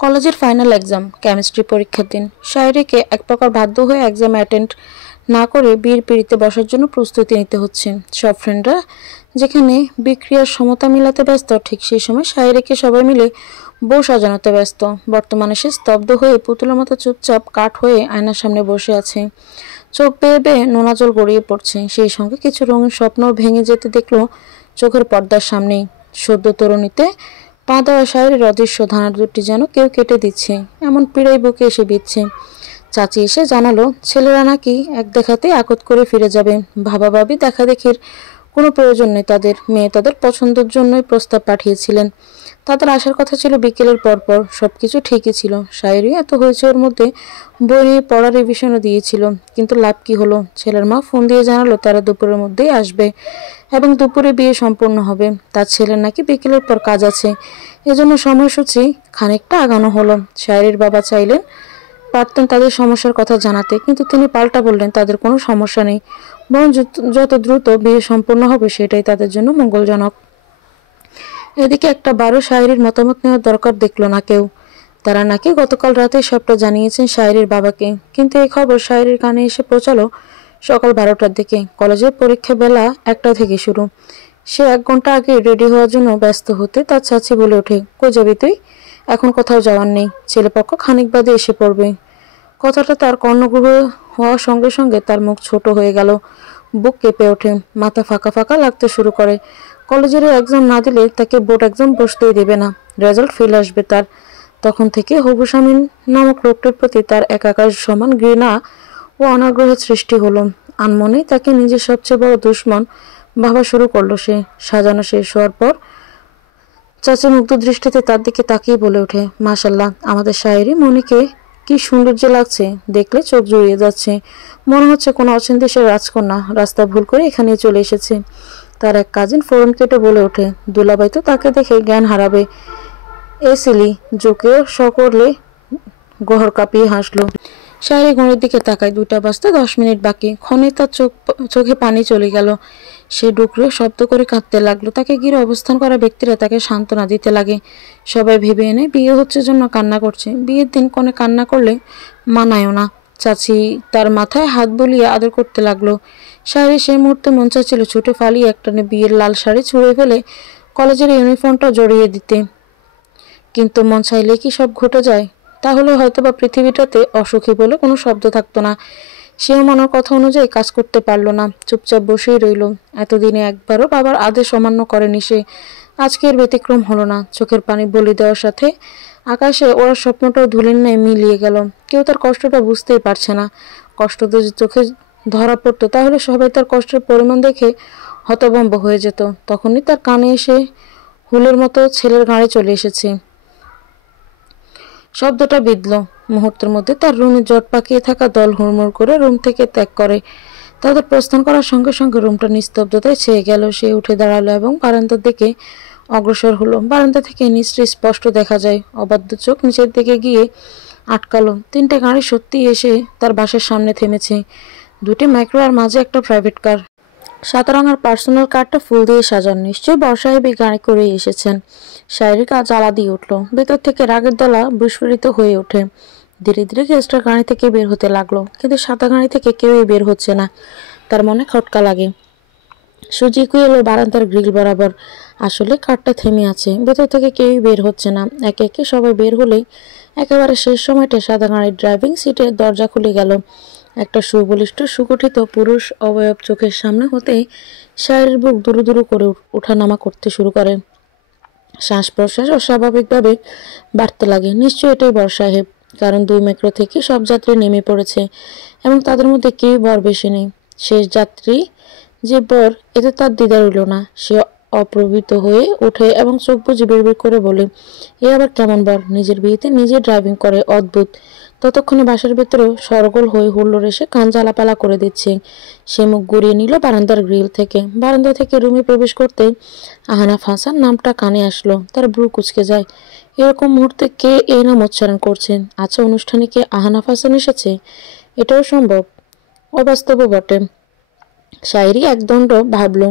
কলেজের final exam chemistry পরীক্ষার দিন শায়রিকে এক প্রকার বাধ্য হয়ে এক্সাম অ্যাটেন্ড না করে বিয়ের পিঁড়িতে বসার জন্য প্রস্তুতি নিতে হচ্ছে। সব ফ্রেন্ডরা যেখানে বিক্রিয়ার সমতা মিলাতে ব্যস্ত, ঠিক সেই সময় শায়রিকে সবাই মিলে বউ সাজানোতে ব্যস্ত। বর্তমানে সে স্তব্ধ হয়ে পুতুলের মতো চুপচাপ কাঠ হয়ে আয়নার সামনে বসে আছে। চোখ বেয়ে বেয়ে নোনা জল গড়িয়ে পড়ছে, সেই সঙ্গে কিছু রঙিন স্বপ্নও ভেঙে যেতে দেখলো চোখের পর্দার সামনেই। সদ্য তরুণীতে পা দেওয়া শায়রির অদৃশ্য ধানা দুটি যেন কেউ কেটে দিচ্ছে, এমন পীড়াই বুকে এসে বিচ্ছে। চাচি এসে জানালো ছেলেরা নাকি এক দেখাতেই আকত করে ফিরে যাবে। ভাবাভাবি দেখা দেখির কোনো প্রয়োজন নেই তাদের, মেয়ে তাদের পছন্দের জন্যই প্রস্তাব পাঠিয়েছিলেন। তাদের আসার কথা ছিল বিকেলের পরপর। সবকিছু ঠিকই ছিল। শায়রি এত হয়েছে ওর মধ্যে বই নিয়ে পড়ার রিভিশনও দিয়েছিল, কিন্তু লাভ কি হলো? ছেলের মা ফোন দিয়ে জানালো তারা দুপুরের মধ্যেই আসবে এবং দুপুরে বিয়ে সম্পূর্ণ হবে। তার ছেলের নাকি বিকেলের পর কাজ আছে, এজন্য সময়সূচি খানিকটা আগানো হলো। শায়রির বাবা পারতেন তাদের সমস্যার কথা জানাতে, কিন্তু তিনি পাল্টা বললেন তাদের কোনো সমস্যা নেই, বরং যত দ্রুত বিয়ে সম্পূর্ণ হবে সেটাই তাদের জন্য মঙ্গলজনক। এদিকে একটা বারো শায়রির মতামত নেওয়ার দরকার দেখলো না কেউ। তারা নাকি গতকাল রাতে সবটা জানিয়েছেন শায়রির বাবাকে, কিন্তু এই খবর শায়রির কানে এসে পৌঁছালো সকাল 12টার দিকে। কলেজের পরীক্ষা বেলা 1টা থেকে শুরু। সে 1 ঘন্টা আগে রেডি হওয়ার জন্য ব্যস্ত হতে তার চাচি বলে ওঠে, কই যাবি তুই? এখন কোথাও যাওয়ার নেই, ছেলেপক্ষ খানিক বাদে এসে পড়বে। কথাটা তার কর্ণগোহ হওয়ার সঙ্গে সঙ্গে তার মুখ ছোট হয়ে গেল, বুক কেঁপে ওঠে, মাথা ফাঁকা ফাঁকা লাগতে শুরু করে। কলেজের এক্সাম না দিলে তাকে বোর্ড এক্সাম বসতেই দেবে না, রেজাল্ট ফেল আসবে তার। তখন থেকে হবু স্বামী নামক লোকটির প্রতি তার একাকার সমান ঘৃণা ও অনাগ্রহের সৃষ্টি হলো। আনমনেই তাকে নিজের সবচেয়ে বড় দুশ্মন ভাবা শুরু করলো সে। সাজানো শেষ হওয়ার পর চাচি মুগ্ধ দৃষ্টিতে তার দিকে তাকিয়ে বলে ওঠে, মাশাল্লাহ, আমাদের শায়রি মনিকে কি সৌন্দর্য লাগছে, দেখলে চোখ জুড়িয়ে যাচ্ছে। মনে হচ্ছে কোনো অচিন দেশের রাজকন্যা রাস্তা ভুল করে এখানে চলে এসেছে। তার এক কাজিন ফোরন কেটে বলে ওঠে, দুলাভাই তো তাকে দেখে জ্ঞান হারাবে। এ সিলি জোকেও সকলে গহর কাঁপিয়ে হাসলো। শায়রি ঘড়ির দিকে তাকায়, 2টা বাজতে 10 মিনিট বাকি। ক্ষণে তার চোখে পানি চলে গেল। সে ডুকরে শব্দ করে কাঁদতে লাগলো। তাকে ঘিরে অবস্থান করা ব্যক্তিরা তাকে সান্ত্বনা দিতে লাগে। সবাই ভেবে এনে বিয়ে হচ্ছে জন্য কান্না করছে। বিয়ের দিন কোণে কান্না করলে মানায়ও না। চাচি তার মাথায় হাত বুলিয়ে আদর করতে লাগলো। শায়রি সেই মুহূর্তে মন চাচ্ছিল ছুটে ফালিয়ে একটানে বিয়ের লাল শাড়ি ছুঁড়ে ফেলে কলেজের ইউনিফর্মটা জড়িয়ে দিতে, কিন্তু মন চাইলে কি সব ঘটে যায়? তাহলে হয়তোবা পৃথিবীটাতে অসুখী বলে কোনো শব্দ থাকতো না। সেও মনের কথা অনুযায়ী কাজ করতে পারল না, চুপচাপ বসেই রইল। এতদিনে একবারও বাবার আদেশ অমান্য করেনি সে। আজকের ব্যতিক্রম হলো না। চোখের পানি বলি দেওয়ার সাথে আকাশে ওরা স্বপ্নটাও ধুলির ন্যায় মিলিয়ে গেল। কেউ তার কষ্টটা বুঝতেই পারছে না। কষ্ট তো চোখে ধরা পড়তো তাহলে সবাই তার কষ্টের পরিমাণ দেখে হতভম্ব হয়ে যেত। তখনই তার কানে এসে হুলের মতো ছেলের ঘাড়ে চলে এসেছে। শব্দটা বিঁধল। মুহূর্তের মধ্যে তার রুমে জট পাকিয়ে থাকা দল হুড়মুড় করে রুম থেকে ত্যাগ করে। তাদের প্রস্থান করার সঙ্গে সঙ্গে রুমটা নিস্তব্ধতায় ছেয়ে গেল। সে উঠে দাঁড়ালো এবং বারান্দার দিকে অগ্রসর হলো। বারান্দা থেকে নিচটা স্পষ্ট দেখা যায়। অবাধ্য চোখ নিচের দিকে গিয়ে আটকালো। 3টে গাড়ি সত্যি এসে তার বাসার সামনে থেমেছে। 2টি মাইক্রো আর মাঝে একটা প্রাইভেট কার। সাদা রঙের পার্সোনাল কারটা ফুল দিয়ে সাজানো। নিশ্চয়ই বর্ষাহেবী গাড়ি করেই এসেছেন। শায়রির গা জ্বালা দিয়ে উঠল। ভেতর থেকে রাগের দলা বিস্ফোরিত হয়ে ওঠে। ধীরে ধীরে গেস্টরা গাড়ি থেকে বের হতে লাগলো, কিন্তু সাদা গাড়ি থেকে কেউই বের হচ্ছে না। তার মনে খটকা লাগে। সুজিকু এলো বারান্দার গ্রিল বরাবর। আসলে কারটা থেমে আছে, ভেতর থেকে কেউই বের হচ্ছে না। একে একে সবাই বের হলেই একেবারে শেষ সময়টা সাদা গাড়ির ড্রাইভিং সিটের দরজা খুলে গেল। একটা সুবলিষ্ঠ সুগঠিত পুরুষ অবয়ব চোখের সামনে হতেই শায়রির বুক দুরু দুরু করে ওঠানামা করতে শুরু করে। শ্বাস প্রশ্বাস অস্বাভাবিকভাবে বাড়তে লাগে। নিশ্চয়ই এটাই বর সাহেব, কারণ 2 মেট্রো থেকে সব যাত্রী নেমে পড়েছে এবং তাদের মধ্যে কেউই বর বেশি নেই। শেষ যাত্রী যে বর, এতে তার দ্বিধা রইল না। সে অপ্রবৃত হয়ে ওঠে এবং চোখ বুজে বিড়বিড় করে বলে, এ আবার কেমন বর, নিজের বিয়েতে নিজে ড্রাইভিং করে, অদ্ভুত। ততক্ষণে বাসার ভেতরে সরগোল হয়ে হুল্লোড় এসে কান জ্বালাপালা করে দিচ্ছে। সে মুখ ঘুরিয়ে নিল বারান্দার গ্রিল থেকে। বারান্দা থেকে রুমে প্রবেশ করতে আহনাফ হাসান নামটা কানে আসলো। তার ভ্রু কুঁচকে যায়। এরকম মুহূর্তে কে এই নাম উচ্চারণ করছেন? আচ্ছা, অনুষ্ঠানে কে আহনাফ হাসান এসেছে? এটাও সম্ভব, অবাস্তব বটে। শায়রি একদণ্ড ভাবল।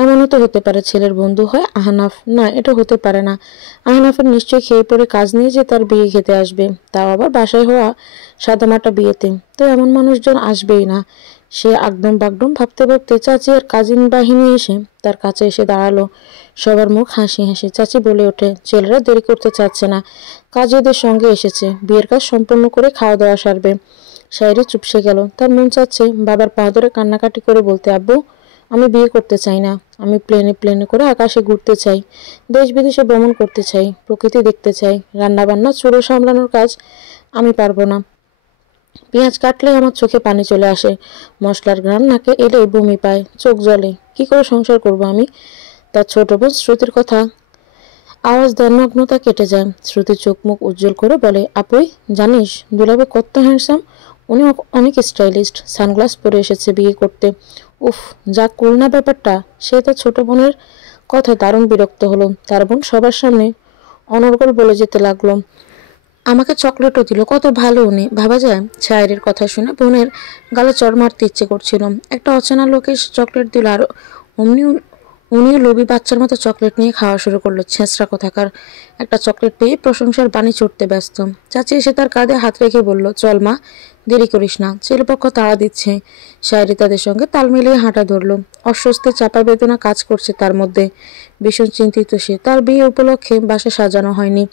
এমনও তো হতে পারে ছেলের বন্ধু হয় আহনাফ। না, এটা হতে পারে না। আহনাফের নিশ্চয়ই খেয়ে পড়ে কাজ নিয়ে যে তার বিয়ে খেতে আসবে, তাও আবার বাসায় হওয়া সাদামাটা বিয়েতে। তো এমন মানুষজন আসবেই না। সে আগডম বাগডম ভাবতে ভাবতে চাচি আর কাজিন বাহিনী এসে তার কাছে এসে দাঁড়ালো। সবার মুখ হাসি হাসি। চাচি বলে ওঠে, ছেলেরা দেরি করতে চাচ্ছে না, কাজী ওদের সঙ্গে এসেছে, বিয়ের কাজ সম্পূর্ণ করে খাওয়া দাওয়া সারবে। শায়রি চুপসে গেল। তার মন চাচ্ছে বাবার পা ধরে কান্নাকাটি করে বলতে, আব্বু আমি বিয়ে করতে চাই না, আমি প্লেনে প্লেনে করে আকাশে ঘুরতে চাই, দেশ বিদেশে ভ্রমণ করতে চাই, প্রকৃতি দেখতে চাই, রান্না বান্না চুলো সামলানোর কাজ আমি পারবো না। পেঁয়াজ কাটলে আমার চোখে পানি চলে আসে, মশলার ঘ্রাণ নাকে এলে বমি পায়, চোখ জ্বলে, কি করে সংসার করব আমি? তার ছোট বোন শ্রুতির কথা আওয়াজ নগ্নতা কেটে যায়। শ্রুতি চোখ মুখ উজ্জ্বল করে বলে, আপুই জানিস দুলাবে কত হ্যান্ডসাম, উনি অনেক স্টাইলিস্ট, সানগ্লাস পরে এসেছে বিয়ে করতে। উফ, যা কুল না ব্যাপারটা। সে তার ছোট বোনের কথা দারুণ বিরক্ত হলো। তার বোন সবার সামনে অনর্গল বলে যেতে লাগলো, আমাকে চকলেটও দিল, কত ভালো উনি। ভাবা যায়। শায়েরির কথা শুনে বোনের গালে চড় মারতে ইচ্ছে করছিল। একটা অচেনা লোকে চকলেট দিল আর অমনি উনিও লোভী বাচ্চার মতো চকলেট নিয়ে খাওয়া শুরু করলো। ছেঁচড়া কোথাকার। একটা চকলেট পেয়ে প্রশংসার বাণী ছুটতে ব্যস্ত। চাচি এসে তার কাঁধে হাত রেখে বলল, চল মা, দেরি করিস না, ছেলেপক্ষ তাড়া দিচ্ছে। শায়েরি তাদের সঙ্গে তাল মিলিয়ে হাঁটা ধরল। অস্বস্তি চাপা বেদনা কাজ করছে তার মধ্যে। ভীষণ চিন্তিত সে। তার বিয়ে উপলক্ষে বাসা সাজানো হয়নি।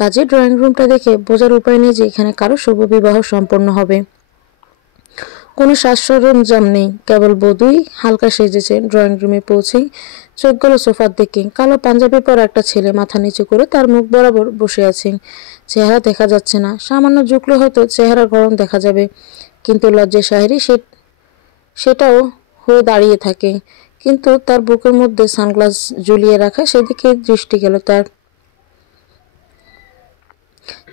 কাজে ড্রয়িং রুমটা দেখে বোঝার উপায় নেই যে এখানে কারো শুভ বিবাহ সম্পন্ন হবে। কোনো সাজ সরঞ্জাম নেই, কেবল বধূই হালকা সেজেছে। ড্রয়িং রুমে পৌঁছেই চোখ গেল সোফার দিকে। কালো পাঞ্জাবি পরা একটা ছেলে মাথা নিচু করে তার মুখ বরাবর বসে আছে। চেহারা দেখা যাচ্ছে না, সামান্য ঝুঁকলে হয়তো চেহারা গরম দেখা যাবে, কিন্তু লজ্জায় শাহেরি সেটাও হয়ে দাঁড়িয়ে থাকে। কিন্তু তার বুকের মধ্যে সানগ্লাস ঝুলিয়ে রাখা, সেদিকে দৃষ্টি গেল তার।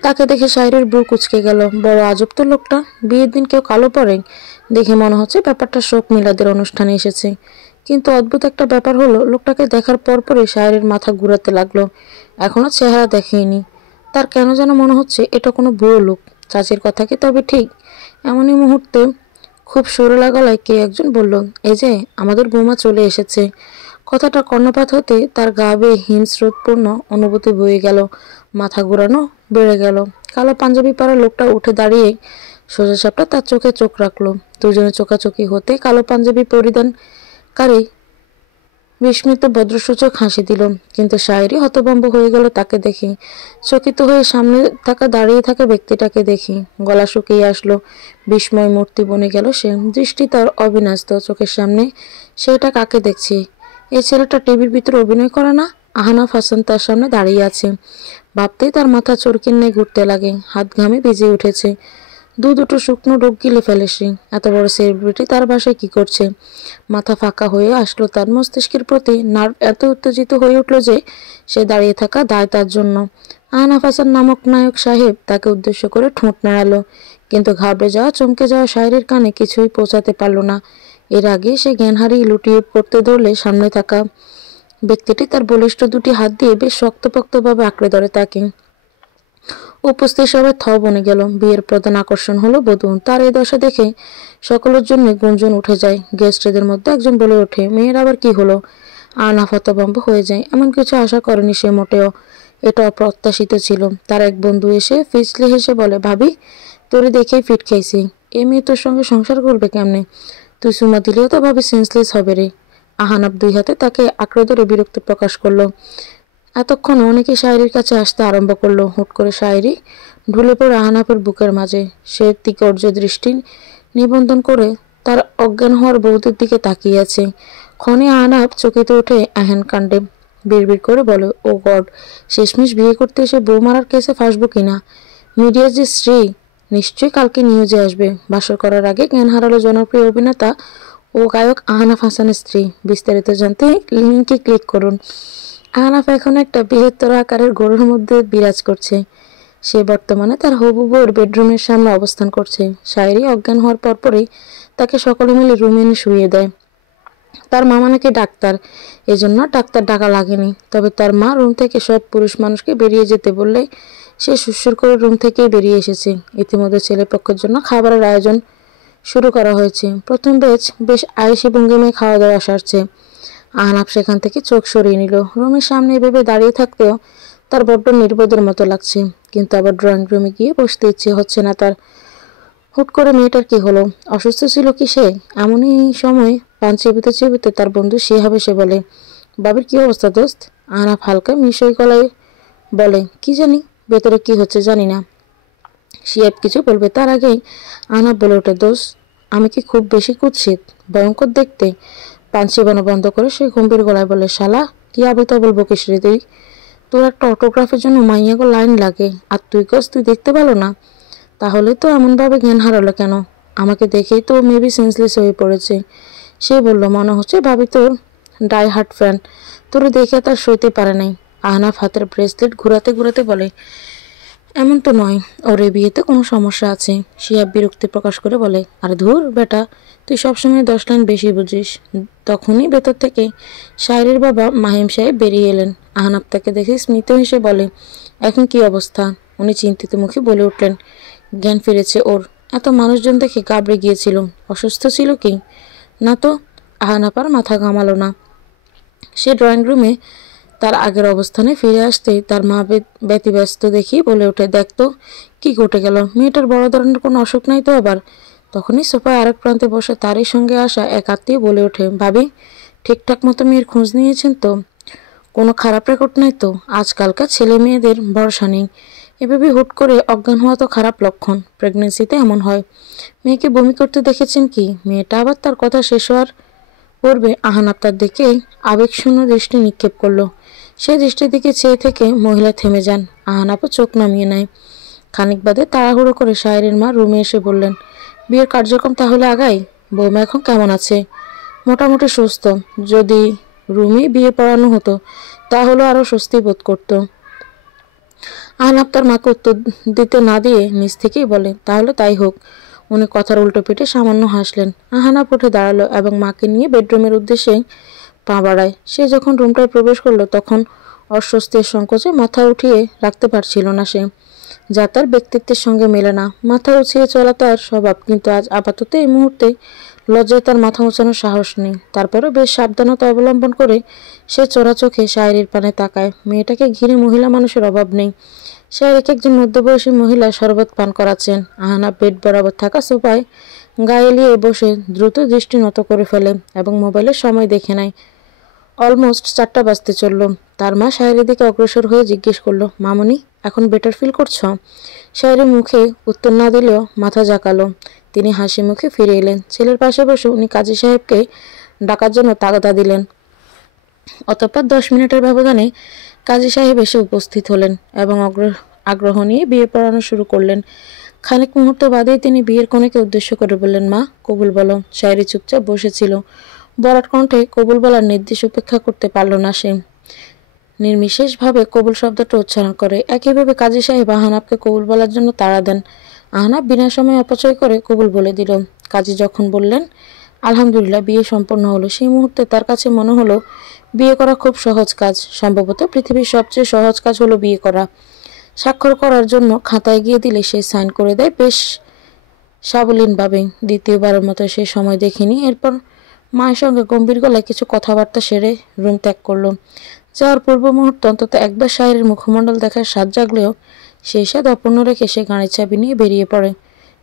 তাকে দেখে শাহেরির বুক কুঁচকে গেল। বড় আজব তো লোকটা, বিয়ের দিন কেউ কালো পরে? দেখে মনে হচ্ছে ব্যাপারটা শোক মিলাদের অনুষ্ঠানে এসেছে। কিন্তু অদ্ভুত একটা ব্যাপার হলো, লোকটাকে দেখার পরপরই শাহেরির মাথা ঘুরাতে লাগলো। এখনো চেহারা দেখেনি। তার কেন যেন মনে হচ্ছে এটা কোনো বুড়ো লোক। চাচির কথা কি তবে ঠিক? এমনই মুহূর্তে খুব সুরেলা গলায় কে একজন বলল, এই যে আমাদের বৌমা চলে এসেছে। কথাটা কর্ণপাত হতে তার গা বেয়ে হিমস্রোতপূর্ণ অনুভূতি বয়ে গেল। মাথা ঘুরানো বেড়ে গেল। কালো পাঞ্জাবি পরা লোকটা উঠে দাঁড়িয়ে সোজাসাপটা তার চোখে চোখ রাখলো। দুজনে চোখাচোখি হতে কালো পাঞ্জাবি পরিধানকারী বিস্মিত ভদ্রসূচক হাসি দিল। কিন্তু শায়েরি হতভম্ব হয়ে গেল তাকে দেখে। চকিত হয়ে সামনে দাঁড়িয়ে থাকা ব্যক্তিটাকে দেখে গলা শুকিয়ে আসলো। বিস্ময় মূর্তি বনে গেল সে। দৃষ্টি তার অবিন্যস্ত। চোখের সামনে সেটা কাকে দেখছে? এই ছেলেটা টিভির ভিতরে অভিনয় করে না? আহনাফ হাসান তার সামনে দাঁড়িয়ে আছে। ভাবতেই তার মাথা চরকির ন্যায় ঘুরতে লাগে। হাত ঘামে ভিজে উঠেছে। দুটো শুকনো ডোক গিলে ফেলে সে। এত বড় সেলিব্রিটি তার বাসায় কি করছে? মাথা ফাঁকা হয়ে আসলো তার। মস্তিষ্কের প্রতি নার্ভ এত উত্তেজিত হয়ে উঠল যে সে দাঁড়িয়ে থাকা দায় তার জন্য। আহনাফ হাসান নামক নায়ক সাহেব তাকে উদ্দেশ্য করে ঠোঁট নাড়ালো, কিন্তু ঘাবড়ে যাওয়া চমকে যাওয়া শায়েরির কানে কিছুই পৌঁছাতে পারল না। এর আগে সে জ্ঞান হারিয়ে লুটিয়ে পড়তে ধরলে সামনে থাকা ব্যক্তিটি তার বলিষ্ঠ দুটি হাত দিয়ে বেশ শক্তপোক্তভাবে আঁকড়ে ধরে তাকে। উপস্থিত সবাই থ বনে গেল। বিয়ের প্রধান আকর্ষণ হলো বধূ। তার এই দশা দেখে সকলের জন্য গুঞ্জন উঠে যায়। গেস্টদের মধ্যে একজন বলে ওঠে, মেয়ের আবার কি হলো? আহনাফ হতভম্ব হয়ে যায়। এমন কিছু আশা করেনি সে মোটেও। এটা অপ্রত্যাশিত ছিল। তার এক বন্ধু এসে ফিসলি হেসে বলে, ভাবি তোরে দেখেই ফিট খাইছি। এ মেয়ে তোর সঙ্গে সংসার করবে কেমনে? তুই সুমা দিলেও তো ভাবি সেন্সলেস হবে রে। আহনাফ দুই হাতে তাকে আঁকড়ে ধরে বিরক্তি প্রকাশ করলো। এতক্ষণে অনেকে শায়েরির কাছে আসতে আরম্ভ করলো। হুট করে শায়েরি ঢুলে পড়ে আহনাফের বুকের মাঝে। সে তীকর্য দৃষ্টি নিবন্ধন করে তার অজ্ঞান হওয়ার বউদের দিকে তাকিয়ে আছে। ক্ষণে আহনাফ চকিত উঠে এহেন কাণ্ডে বিড়বিড় করে বলে, ও গড, শেষমেশ বিয়ে করতে এসে বউ মারার কেসে ফাঁসবো কিনা? মিডিয়ার যে স্ত্রী, নিশ্চয়ই কালকে নিউজে আসবে। বাসর করার আগে জ্ঞান হারালো জনপ্রিয় অভিনেতা ও গায়ক আহনাফ হাসানের স্ত্রী। বিস্তারিত জানতে লিঙ্কে ক্লিক করুন। আহনাফ এখন একটা বৃহত্তর আকারের গরুর মধ্যে বিরাজ করছে। সে বর্তমানে তার হবু বউর বেডরুমের সামনে অবস্থান করছে। শায়েরি অজ্ঞান হওয়ার পরপরই তাকে সকলে মিলে রুমে এনে শুইয়ে দেয়। তার মামা নাকি ডাক্তার, এজন্য ডাক্তার ডাকা লাগেনি। তবে তার মা রুম থেকে সব পুরুষ মানুষকে বেরিয়ে যেতে বললে সে সুরসুর করে রুম থেকেই বেরিয়ে এসেছে। ইতিমধ্যে ছেলেপক্ষের জন্য খাবারের আয়োজন শুরু করা হয়েছে। প্রথম ব্যাচ বেশ আয়েসি ভঙ্গিমায় খাওয়া দাওয়া সারছে। আহনাফ সেখান থেকে চোখ সরিয়ে নিল। রুমের সামনে এভাবে দাঁড়িয়ে থাকতেও তার বড্ড নির্বোধের মতো লাগছে, কিন্তু আবার ড্রয়িং রুমে গিয়ে বসতে ইচ্ছে হচ্ছে না তার। হুট করে মেয়েটার কি হলো? অসুস্থ ছিল কি সে? এমনই সময় পান চিবিতে চিবিতে তার বন্ধু শিহাব এসে বলে, বাবির কি অবস্থা দোস্ত? আহনাফ হালকা মিশই গলায় বলে, কি জানি, ভেতরে কি হচ্ছে জানি না। শিহাব কিছু বলবে তার আগেই আহনাফ বলে ওঠে, দোস্ত আমি কি খুব বেশি কুৎসিত? ভয়ঙ্কর দেখতে। পান চিবানো বন্ধ করে সে গম্ভীর গলায় বলে, শালা কি আবল তাবল বকিস রে তুই? তোর একটা অটোগ্রাফের জন্য মাইয়াগো লাইন লাগে, আর তুই কস তুই দেখতে পেলো না? তাহলে তো এমনভাবে জ্ঞান হারালো কেন? আমাকে দেখেই তো মেবি সেন্সলেস হয়ে পড়েছে। সে বলল, মনে হচ্ছে ভাবি তোর ডাই হার্ট ফ্যান, তোর দেখে তার সইতে পারে নাই। আহনাফ হাতের ব্রেসলেট ঘুরাতে ঘুরাতে বলে, এমন তো নয়, ওর এই বিয়েতে কোনো সমস্যা আছে। শিহাব বিরক্তি প্রকাশ করে বলে, আরে ধুর বেটা, তুই সবসময় 10 লাইন বেশি বুঝিস। তখনই ভেতর থেকে শায়রির বাবা মাহিম সাহেব বেরিয়ে এলেন। আহনাফ তাকে দেখে স্মিত হেসে বলে, এখন কি অবস্থা? উনি চিন্তিত মুখে বলে উঠলেন, জ্ঞান ফিরেছে ওর। এত মানুষজন দেখে ঘাবড়ে গিয়েছিল। অসুস্থ ছিল কি? না তো। আহনাফ আর মাথা ঘামালো না। সে ড্রয়িং রুমে তার আগের অবস্থানে ফিরে আসতেই তার মা ব্যতিব্যস্ত দেখি বলে ওঠে, দেখতো কি ঘটে গেল? মেয়েটার বড় ধরনের কোনো অসুখ নাই তো আবার? তখনই সোফায় আরেক প্রান্তে বসে তারই সঙ্গে আসা এক আত্মীয় বলে ওঠে, ভাবি ঠিকঠাক মতো মেয়ের খোঁজ নিয়েছেন তো? কোনো খারাপ রেকর্ড নাই তো? আজকালকার ছেলে মেয়েদের ভরসা নেই। এভাবে হুট করে অজ্ঞান হওয়া তো খারাপ লক্ষণ। প্রেগনেন্সিতে এমন হয়। মেয়েকে বমি করতে দেখেছেন কি? মেয়েটা আবার তার কথা শেষ হওয়ার পূর্বে আহনাফ তার দিকে আবেগশূন্য দৃষ্টি নিক্ষেপ করলো। সেই দৃষ্টির দিকে চেয়ে থেকে মহিলা থেমে যান। আহনাফও চোখ নামিয়ে নেয়। খানিক বাদে তাড়াহুড়ো করে শায়রির মা রুমে এসে বললেন, বিয়ের কার্যক্রম তাহলে আগাই? বৌমা এখন কেমন আছে? মোটামুটি সুস্থ। যদি রুমে বিয়ে পড়ানো হতো তাহলে আরও স্বস্তি বোধ করতো। আহনাফ তার মাকে উত্তর দিতে না দিয়ে নিজ থেকেই বলে, তাহলে তাই হোক। উনি কথার উল্টো পিঠে সামান্য হাসলেন। আহনাফ উঠে দাঁড়ালো এবং মাকে নিয়ে বেডরুমের উদ্দেশ্যে পা বাড়ায়। সে যখন রুমটায় প্রবেশ করলো তখন অস্বস্তির সংকোচে মাথা উঠিয়ে রাখতে পারছিল না সে, যা তার ব্যক্তিত্বের সঙ্গে মেলে না। মাথা উঁচিয়ে চলা তার স্বভাব, কিন্তু আজ আপাতত এই মুহূর্তে লজ্জায় তার মাথা উঁচানোর সাহস নেই। তারপরে বেশ সাবধানতা অবলম্বন করে সে চোরা চোখে শায়রির পানে তাকায়। মেয়েটাকে ঘিরে মহিলা মানুষের অভাব নেই। শায়রিকে একজন মধ্যবয়সী মহিলা শরবত পান করাচ্ছেন। আহনাফ বেড বরাবর থাকা সোফায় গায়ে এলিয়ে বসে দ্রুত দৃষ্টি নত করে ফেলে এবং মোবাইলের সময় দেখে নেয়। অলমোস্ট 4টা বাজতে চলল। তার মা শায়রির দিকে অগ্রসর হয়ে জিজ্ঞেস করলো, মামনি এখন বেটার ফিল করছো? শায়রি মুখে উত্তর না দিলেও মাথা ঝাঁকালো। তিনি হাসি মুখে ফিরে এলেন। ছেলের পাশে বসে উনি কাজী সাহেবকে ডাকার জন্য তাগাদা দিলেন। অতঃপর 10 মিনিটের ব্যবধানে কাজী সাহেব এসে উপস্থিত হলেন এবং আগ্রহ নিয়ে বিয়ে পড়ানো শুরু করলেন। খানিক মুহূর্ত বাদেই তিনি বিয়ের কনেকে উদ্দেশ্য করে বললেন, মা কবুল বলো। শায়রি চুপচাপ বসেছিল। বরাট কণ্ঠে কবুল বলার নির্দেশ উপেক্ষা করতে পারল না সে। নির্বিশেষভাবে কবুল শব্দটা উচ্চারণ করে। একইভাবে কাজী সাহেব আহনাফকে কবুল বলার জন্য তাড়া দেন। আহনাফ বিনা সময় অপচয় করে কবুল বলে দিল। কাজী যখন বললেন, আলহামদুলিল্লাহ বিয়ে সম্পন্ন হলো, সেই মুহূর্তে তার কাছে মনে হলো বিয়ে করা খুব সহজ কাজ। সম্ভবত পৃথিবীর সবচেয়ে সহজ কাজ হলো বিয়ে করা। স্বাক্ষর করার জন্য খাতায় গিয়ে দিলে সে সাইন করে দেয় বেশ সাবলীনভাবে। দ্বিতীয়বারের মতো সে সময় দেখেনি। এরপর মায়ের সঙ্গে গম্ভীর গলায় কিছু কথাবার্তা সেরে রুম ত্যাগ করল। যাওয়ার পূর্ব মুহূর্তে অন্তত একবার শায়রির মুখমণ্ডল দেখার স্বাদ জাগলেও সেই স্বাদ অপূর্ণ রেখে সে গাড়ির চাবি নিয়ে বেরিয়ে পড়ে।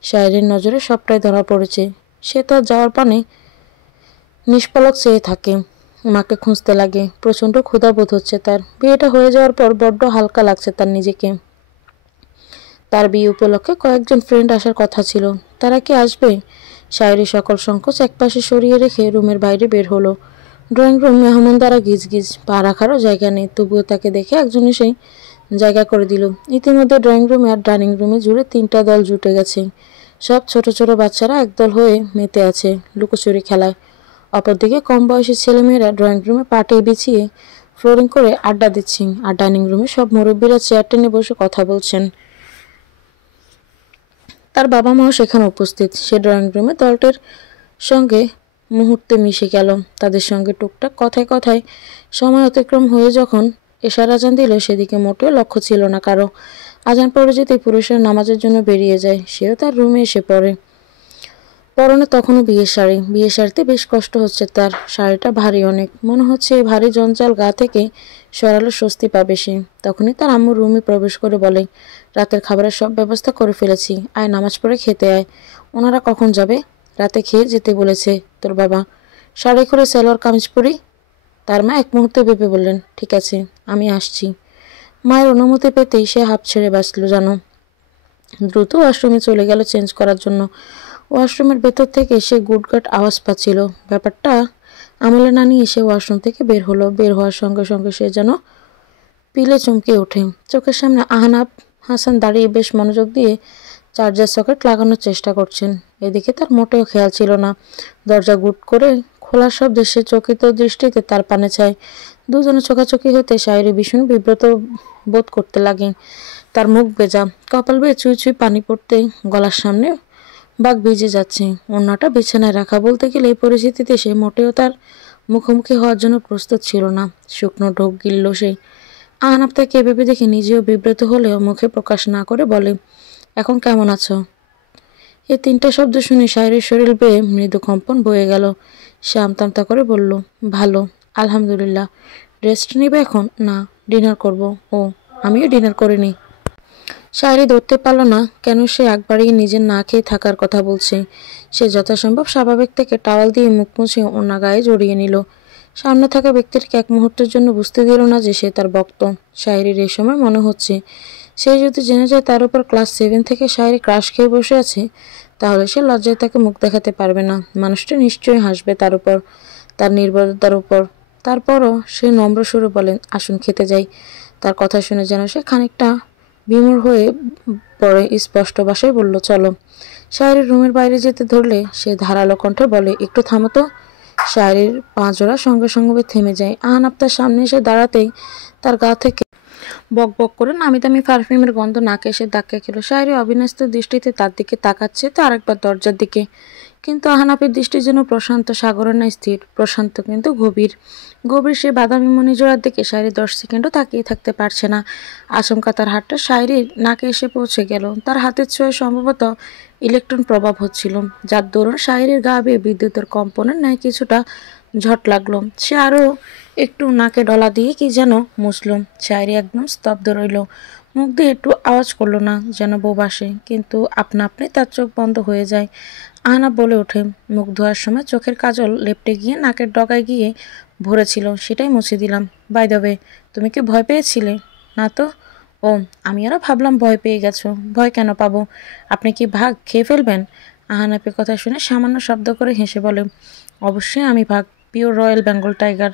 শায়রির নজরে সবটাই ধরা পড়েছে। সে তার যাওয়ার পানে নিষ্পলক চেয়ে থাকে। মাকে খুঁজতে লাগে। প্রচণ্ড ক্ষুধা বোধ হচ্ছে তার। বিয়েটা হয়ে যাওয়ার পর বড্ড হালকা লাগছে তার নিজেকে। তার বিয়ে উপলক্ষে কয়েকজন ফ্রেন্ড আসার কথা ছিল। তারা কি আসবে? শায়রি সকল সংকোচ একপাশে সরিয়ে রেখে রুমের বাইরে বের হলো। ড্রয়িং রুম মেহমান দ্বারা গিজ গিজ, পা রাখারও জায়গা নেই। তবুও তাকে দেখে একজন এসে জায়গা করে দিল। ইতিমধ্যে ড্রয়িং রুমে আর ডাইনিং রুমে জুড়ে 3টা দল জুটে গেছে। সব ছোট ছোট বাচ্চারা একদল হয়ে মেতে আছে লুকোচুরি খেলায়। অপরদিকে কম বয়সী ছেলেমেয়েরা ড্রয়িং রুমে পাটি বিছিয়ে ফ্লোরিং করে আড্ডা দিচ্ছে, আর ডাইনিং রুমে সব মুরব্বীরা চেয়ার টেনে বসে কথা বলছেন। তার বাবা মাও সেখানে উপস্থিত। সে ড্রয়িং রুমে দলটির সঙ্গে মুহূর্তে মিশে গেল। তাদের সঙ্গে টুকটাক কথায় কথায় সময় অতিক্রম হয়ে যখন এশার আজান দিল সেদিকে মোটেও লক্ষ্য ছিল না কারো। আজান পড়ে যেতে পুরুষের নামাজের জন্য বেরিয়ে যায়। সেও তার রুমে এসে পড়ে। পরনে তখনও বিয়ের শাড়ি। বিয়ের শাড়িতে বেশ কষ্ট হচ্ছে তার। শাড়িটা ভারী অনেক, মনে হচ্ছে এই ভারী জঞ্জাল গা থেকে সরালে স্বস্তি পাবে সে। তখনই তার আম্মু রুমে প্রবেশ করে বলে, রাতের খাবারের সব ব্যবস্থা করে ফেলেছি, আয় নামাজ পড়ে খেতে আয়। ওনারা কখন যাবে? রাতে খেয়ে যেতে বলেছে তোর বাবা। শাড়ি করে সালোয়ার কামিজ পরি। তার মা এক মুহূর্তে ভেবে বললেন, ঠিক আছে আমি আসছি। মায়ের অনুমতি পেতেই সে হাঁপ ছেড়ে বাঁচল জানো। দ্রুত ওয়াশরুমে চলে গেল চেঞ্জ করার জন্য। ওয়াশরুমের ভেতর থেকে সে গুটগাট আওয়াজ পাচ্ছিল। ব্যাপারটা আমলে না নিয়ে সে ওয়াশরুম থেকে বের হলো। বের হওয়ার সঙ্গে সঙ্গে সে যেন পিলে চমকে ওঠে। চোখের সামনে আহনাব হাসান দাঁড়িয়ে বেশ মনোযোগ দিয়ে চার্জার সকেট লাগানোর চেষ্টা করছেন। এদিকে তার মোটেও খেয়াল ছিল না। দরজা গুট করে খোলার শব্দে সে চকিত দৃষ্টিতে তার পানে চায়। দুজনে চোখাচোখি হতে শায়রি ভীষণ বিব্রত বোধ করতে লাগে। তার মুখ ভেজা, কপাল বেয়ে চুই চুই পানি পড়তে গলার সামনে বাঘ ভিজে যাচ্ছে। ওড়নাটা বিছানায় রাখা। বলতে গেলে এই পরিস্থিতিতে সে মোটেও তার মুখোমুখি হওয়ার জন্য প্রস্তুত ছিল না। শুকনো ঢোক গিলল সে। আহনাব তাকে এভাবে দেখে নিজেও বিব্রত হলেও মুখে প্রকাশ না করে বলে, এখন কেমন আছো? এই তিনটা শব্দ শুনে শায়রির শরীর বেয়ে মৃদু কম্পন বয়ে গেল। সে আমতামতা করে বলল, ভালো আলহামদুলিল্লাহ। রেস্ট নিবে এখন? না, ডিনার করব। ও, আমিও ডিনার করিনি। শায়রি ধরতে পারল না কেন সে আগ বাড়িয়ে নিজের না খেয়ে থাকার কথা বলছে। সে যথাসম্ভব স্বাভাবিক থেকে টাওয়াল দিয়ে মুখ মুছে ওড়না গায়ে জড়িয়ে নিল। সামনে থাকা ব্যক্তিটিকে এক মুহূর্তের জন্য বুঝতে দিল না যে সে তার ভক্ত। শায়রির এই সময় মনে হচ্ছে সে যদি জেনে যায় তার উপর ক্লাস 7 থেকে শায়রি ক্রাশ খেয়ে বসে আছে, তাহলে সে লজ্জায় তাকে মুখ দেখাতে পারবে না। মানুষটা নিশ্চয়ই হাসবে তার উপর, তার নির্বোধতার উপর। তারপরও সে নম্র সুরে বলেন, আসুন খেতে যাই। তার কথা শুনে যেন সে খানিকটা বিমূঢ় হয়ে পরে স্পষ্ট ভাষায় বলল, চলো। শায়রির রুমের বাইরে যেতে ধরলে সে ধারালো কণ্ঠে বলে, একটু থামো তো। শায়রির পা জোড়া সঙ্গে সঙ্গে থেমে যায়। আহনাব তার সামনে এসে দাঁড়াতেই তার গা থেকে বক বক করে নামি দামি পারফিউমের গন্ধ নাকে এসে ধাক্কা খেল। শায়রি অবিন্যস্ত দৃষ্টিতে তার দিকে তাকাচ্ছে তো আরেকবার দরজার দিকে। কিন্তু আহনাফের দৃষ্টি যেন প্রশান্ত সাগরের ন্যায় স্থির। প্রশান্ত কিন্তু গভীর। গভীর সে বাদামি মণিজোড়ার দিকে শায়রি 10 সেকেন্ডও তাকিয়ে থাকতে পারছে না। আচমকা তার হাতটা শায়রির নাকে এসে পৌঁছে গেল। তার হাতের ছোঁয়ায় সম্ভবত ইলেকট্রন প্রভাব হচ্ছিল, যার দরুন শায়রির গা বেয়ে বিদ্যুতের কম্পনের ন্যায় কিছুটা ঝট লাগলো। সে আরও একটু নাকে ডলা দিয়ে কি যেন মুছল। শায়রি একদম স্তব্ধ রইল। মুখ দিয়ে একটু আওয়াজ করলো না, যেন বোবাসে। কিন্তু আপনা আপনি তার চোখ বন্ধ হয়ে যায়। আহনাব বলে ওঠে, মুখ ধোয়ার সময় চোখের কাজল লেপটে গিয়ে নাকের ডগায় গিয়ে ভরেছিল, সেটাই মুছে দিলাম। বাই দ্য ওয়ে, তুমি কি ভয় পেয়েছিলে? না তো। ও, আমি আরও ভাবলাম ভয় পেয়ে গেছো। ভয় কেন পাবো? আপনি কি ভাগ খেয়ে ফেলবেন? আহনাফের কথা শুনে সামান্য শব্দ করে হেসে বলে, অবশ্যই আমি ভাগ, পিওর রয়্যাল বেঙ্গল টাইগার।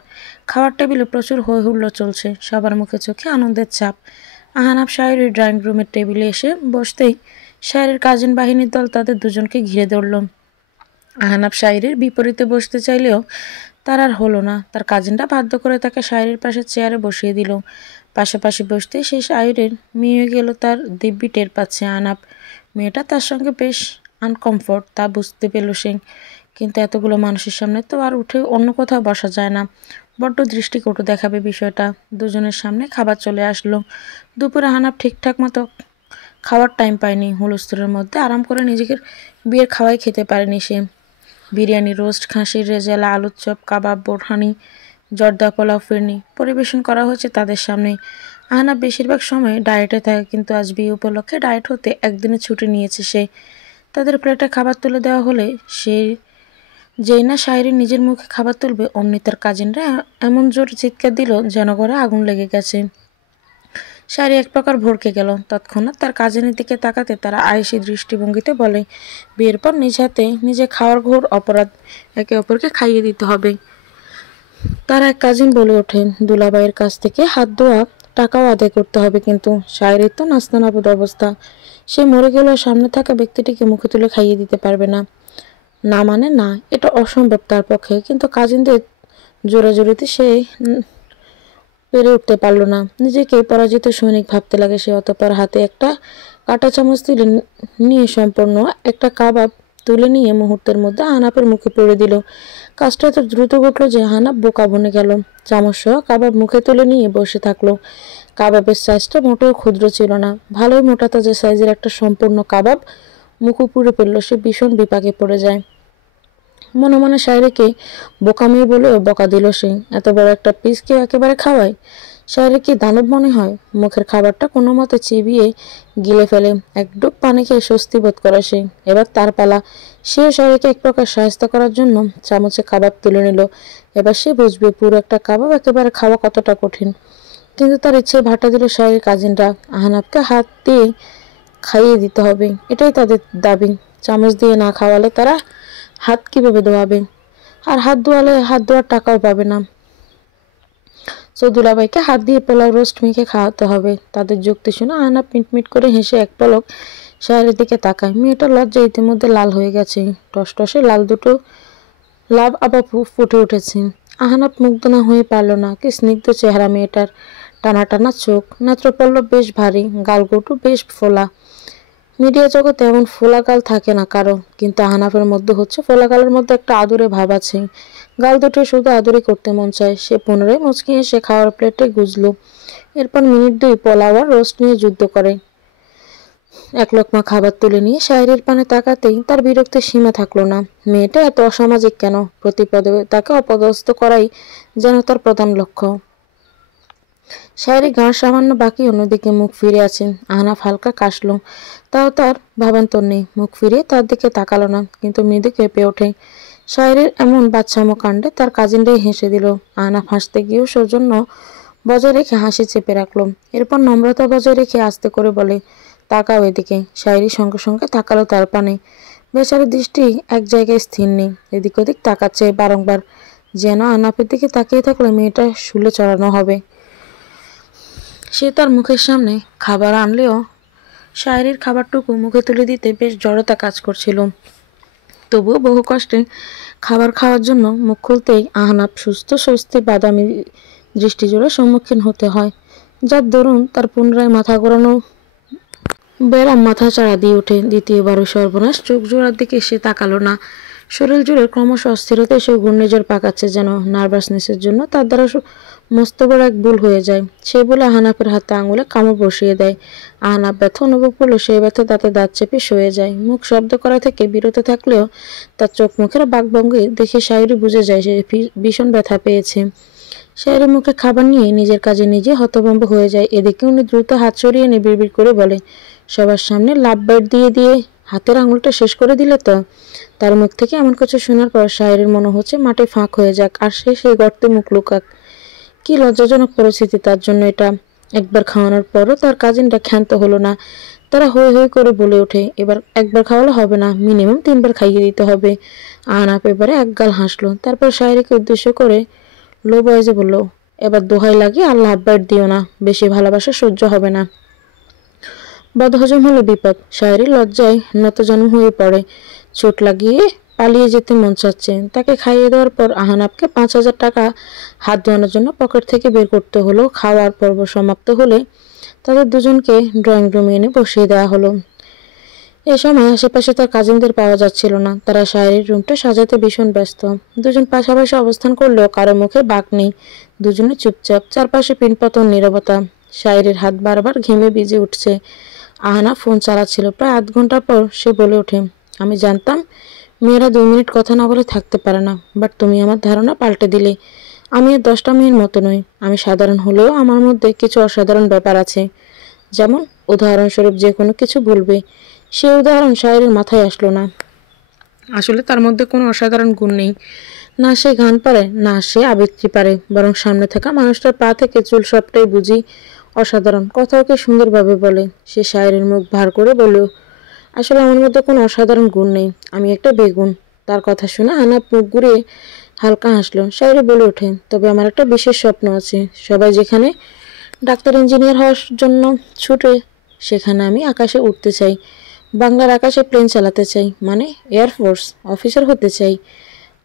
খাওয়ার টেবিলে প্রচুর হৈ হুল্লো চলছে, সবার মুখে চোখে আনন্দের ছাপ। আহনাব শায়রির ড্রয়িং রুমের টেবিলে এসে বসতেই শায়রির কাজিন বাহিনীর দল তাদের দুজনকে ঘিরে ধরল। আহনাব শায়রির বিপরীতে বসতে চাইলেও তার আর হলো না। তার কাজিনটা বাধ্য করে তাকে শায়রির পাশে চেয়ারে বসিয়ে দিল। পাশাপাশি বসতে সেই শায়রির মেয়ে গেল তার দিব্যি টের পাচ্ছে আহনাব। মেয়েটা তার সঙ্গে বেশ আনকমফোর্ট, তা বুঝতে পেল সে। কিন্তু এতগুলো মানুষের সামনে তো আর উঠে অন্য কোথাও বসা যায় না, বড্ড দৃষ্টিকটু দেখাবে বিষয়টা। দুজনের সামনে খাবার চলে আসলো। দুপুরে আহনাব ঠিকঠাক মতো খাওয়ার টাইম পায়নি। হুলস্থুলের মধ্যে আরাম করে নিজেকে বিয়ের খাওয়াই খেতে পারেনি সে। বিরিয়ানি, রোস্ট, খাসির রেজালা, আলুর চপ, কাবাব, বোরহানি, জর্দা, পোলাও, ফিরনি পরিবেশন করা হয়েছে তাদের সামনে। আহনাব বেশিরভাগ সময় ডায়েটে থাকে, কিন্তু আজ বিয়ে উপলক্ষে ডায়েট হতে একদিনের ছুটি নিয়েছে সে। তাদের প্লেটে খাবার তুলে দেওয়া হলে সে যেই না শায়রি নিজের মুখে খাবার তুলবে, অমনি তার কাজিনরা এমন জোরে চিৎকার দিল যেন ঘরে আগুন লেগে গেছে। শায়রি এক প্রকার ভড়কে গেল। তৎক্ষণাৎ তার কাজিনের দিকে তাকাতে তারা আয়েশি দৃষ্টিভঙ্গিতে বলে, বিয়ের পর নিজ হাতে নিজে খাওয়ার ঘোর অপরাধ, একে অপরকে খাইয়ে দিতে হবে। তার এক কাজিন বলে ওঠেন, দুলাবাইয়ের কাছ থেকে হাত ধোয়া টাকাও আদায় করতে হবে। কিন্তু শায়রির তো নাস্তানাবুদ অবস্থা। সে মরে গেলেও সামনে থাকা ব্যক্তিটিকে মুখে তুলে খাইয়ে দিতে পারবে না। না মানে না, এটা অসম্ভব তার পক্ষে। কিন্তু কাজিনদের জোরাজোরিতে সে পেরে উঠতে পারল না। নিজেকে পরাজিত সৈনিক ভাবতে লাগে সে। অতঃপর হাতে একটা কাঁটা চামচ তুলে নিয়ে সম্পূর্ণ একটা কাবাব তুলে নিয়ে মুহূর্তের মধ্যে আহনাফের মুখে পড়ে দিল। কাজটা এত দ্রুত ঘটল যে আহনাফ বোকা বনে গেল। চামচ সহ কাবাব মুখে তুলে নিয়ে বসে থাকলো। কাবাবের সাইজটা মোটেও ক্ষুদ্র ছিল না, ভালোই মোটা তাজা সাইজের একটা সম্পূর্ণ কাবাব মুখ পুড়ে ফেললো। সে ভীষণ বিপাকে পড়ে যায়। মনে মনে শায়রিকে বোকামি বলেও বকা দিল সে। এত বড় একটা পিস কেউ একেবারে খাওয়ায়? শায়রি কি দানব মনে হয়? মুখের খাবারটা কোনো মতে চিবিয়ে গিলে ফেলে। এক ডুব পানি খেয়ে স্বস্তি বোধ করে সে। এবার তার পালা। সেও শায়রিকে এক প্রকার সাহায্য করার জন্য চামচে কাবাব তুলে নিল। এবার সে বুঝবে পুরো একটা কাবাব একেবারে খাওয়া কতটা কঠিন। কিন্তু তার ইচ্ছে ভাটা দিল শায়রির কাজিনরা। আহনাফকে হাত দিয়ে খাইয়ে দিতে হবে, এটাই তাদের দাবি। চামচ দিয়ে না খাওয়ালে তারা হাত কিভাবে ধোয়াবে? আর হাত ধোয়ালে হাত ধোয়ার টাকাও পাবে না। সো দুলাভাইকে হাত দিয়ে পোলাও রোস্ট মেখে খাওয়াতে হবে। তাদের যুক্তি শুনে আহনাফ মিটমিট করে হেসে এক পলক শায়রির দিকে তাকায়। মেয়েটার লজ্জা ইতিমধ্যে লাল হয়ে গেছে। টসটসে লাল দুটো লাভ আবার ফুটে উঠেছে। আহনাফ মুগ্ধ না হয়ে পারল না। কি স্নিগ্ধ চেহারা মেয়েটার, টানা টানা চোখ, নেত্রপল্লব বেশ ভারী, গালগোটু বেশ ফোলা। মিডিয়া জগতে এমন ফোলা গাল থাকে না কারো, কিন্তু আহনাফের মধ্যে হচ্ছে ফোলা গালের মধ্যে একটা আদুরে ভাব আছে। গাল দুটো শুধু আদুরে করতে মন চায়। সে পুনরায় মুচকি এসে খাওয়ার প্লেটে গুজল। এরপর মিনিট দুই পোলাও আর রোস্ট নিয়ে যুদ্ধ করে। এক লোকমা খাবার তুলে নিয়ে শায়রির পানে তাকাতেই তার বিরক্তির সীমা থাকলো না। মেয়েটা এত অসামাজিক কেন? প্রতিপদে তাকে অপদস্থ করাই যেন তার প্রধান লক্ষ্য। শায়রি গাঁর সামান্য বাকি, অন্যদিকে মুখ ফিরে আছেন। আহনাফ হালকা কাশল, তাও তার ভাবান্তর নেই। মুখ ফিরে তার দিকে তাকালো না, কিন্তু মৃদু কেঁপে ওঠে। শায়রির এমন বাচ্চামো কাণ্ডে তার কাজিনরাই হেসে দিল। আহনাফ হাসতে গিয়েও সৌজন্য বজায় রেখে হাসি চেপে রাখলো। এরপর নম্রতা বজায় রেখে আস্তে করে বলে, তাকাও এদিকে। শায়রি সঙ্গে সঙ্গে তাকালো তার পানে। বেচারার দৃষ্টি এক জায়গায় স্থির নেই, এদিক ওদিক তাকাচ্ছে বারংবার, যেন আহনাফের দিকে তাকিয়ে থাকলে মেয়েটা শুলে চড়ানো হবে। সে তার মুখের সামনে খাবার আনলেও শায়রির খাবারটুকু মুখে তুলে দিতে বেশ জড়তা কাজ করছিল। তবুও বহু কষ্টে খাবার খাওয়ার জন্য মুখ খুলতেই আহনাফ সুস্থ স্বস্তি বাদামি দৃষ্টিজোড়ার সম্মুখীন হতে হয়, যার দরুন তার পুনরায় মাথা ঘোরানো বেড়া মাথা চাড়া দিয়ে ওঠে। দ্বিতীয়বারও সর্বনাশ। চোখ জোড়ার দিকে সে তাকালো না। শরীর জুড়ে ক্রমশ অস্থিরতা এসে ঘূর্ণিঝড় পাকাচ্ছে, যেন নার্ভাসনেসের জন্য তার দ্বারা মস্ত বড় এক ভুল হয়ে যায়। সে বলে আহনাফের হাতে আঙুলে কামড় বসিয়ে দেয়। আহনাফ ব্যথা অনুভব করলো, সেই ব্যথা দাঁতে দাঁত চেপে সয়ে যায়। মুখ শব্দ করা থেকে বিরত থাকলেও তার চোখ মুখের বাকভঙ্গি দেখে শায়রি বুঝে যায় সে ভীষণ ব্যথা পেয়েছে। শায়রি মুখে খাবার নিয়ে নিজের কাজে নিজে হতভম্ব হয়ে যায়। এদিকে উনি দ্রুত হাত সরিয়ে নিয়ে বিড়বিড় করে বলে, সবার সামনে লাভ বাইট দিয়ে দিয়ে হাতের আঙুলটা শেষ করে দিলে তো? তার মুখ থেকে এমন কিছু শোনার পর শায়রির মনে হচ্ছে মাটি ফাঁক হয়ে যাক, আর সে সেই গর্তে মুখ লুকাক। কি লজ্জাজনক পরিস্থিতি তার জন্য এটা। একবার খাওয়ানোর পরও তার কাজিনটা ক্ষান্ত হলো না। তারা হই হই করে বলে ওঠে, এবার একবার খাওয়ালে হবে না, মিনিমাম 3বার খাইয়ে দিতে হবে। আহনাফ এবারে একগাল হাসলো। তারপর শায়রিকে উদ্দেশ্য করে লো ভয়েসে বলল, এবার দোহাই লাগিয়ে আল্লাহ বাইট দিও না, বেশি ভালোবাসা সহ্য হবে না। বদহজম হলো বিপদ। শায়রি লজ্জায় নতজানু হয়ে পড়ে। চোট লাগিয়ে পালিয়ে যেতে মন চাচ্ছে। তাকে খাইয়ে দেওয়ার পর আহনাফকে 5,000 টাকা হাত ধোয়ানোর জন্য পকেট থেকে বের করতে হলো। খাওয়ার পর্ব সমাপ্ত হলে তাদের দুজনকে ড্রয়িং রুমে এনে বসিয়ে দেওয়া হলো। এ সময় আশেপাশে তার কাজিনদের পাওয়া যাচ্ছিল না। তারা শায়রির রুমটা সাজাতে ভীষণ ব্যস্ত। দুজন পাশাপাশি অবস্থান করলেও কারো মুখে বাক নেই। দুজনে চুপচাপ। চারপাশে পিনপতন নীরবতা। শায়রির হাত বারবার ঘেমে ভিজে উঠছে। আহনাফ ফোন চালাচ্ছিল। প্রায় আধ ঘন্টা পর সে বলে ওঠে, আমি জানতাম মেয়েরা 2 মিনিট কথা না বলে থাকতে পারে না, বাট তুমি আমার ধারণা পাল্টে দিলে। আমি আর 10টা মেয়ের মতো নই। আমি সাধারণ হলেও আমার মধ্যে কিছু অসাধারণ ব্যাপার আছে। যেমন উদাহরণস্বরূপ যে কোনো কিছু বলবে। সে উদাহরণ শায়রির মাথায় আসলো না। আসলে তার মধ্যে কোনো অসাধারণ গুণ নেই। না সে গান পারে, না সে আবৃত্তি পারে, বরং সামনে থাকা মানুষটার পা থেকে চুল সবটাই বুঝি অসাধারণ। কথাও কি সুন্দরভাবে বলে। সে শায়রির মুখ ভার করে বলল, আসলে আমার মধ্যে কোনো অসাধারণ গুণ নেই, আমি একটা বেগুন। তার কথা শুনে আহনাফ মুখ ঘুরিয়ে হালকা হাসলো। শায়রি বলে ওঠে, তবে আমার একটা বিশেষ স্বপ্ন আছে। সবাই যেখানে ডাক্তার ইঞ্জিনিয়ার হওয়ার জন্য ছুটে, সেখানে আমি আকাশে উঠতে চাই। বাংলার আকাশে প্লেন চালাতে চাই, মানে এয়ারফোর্স অফিসার হতে চাই।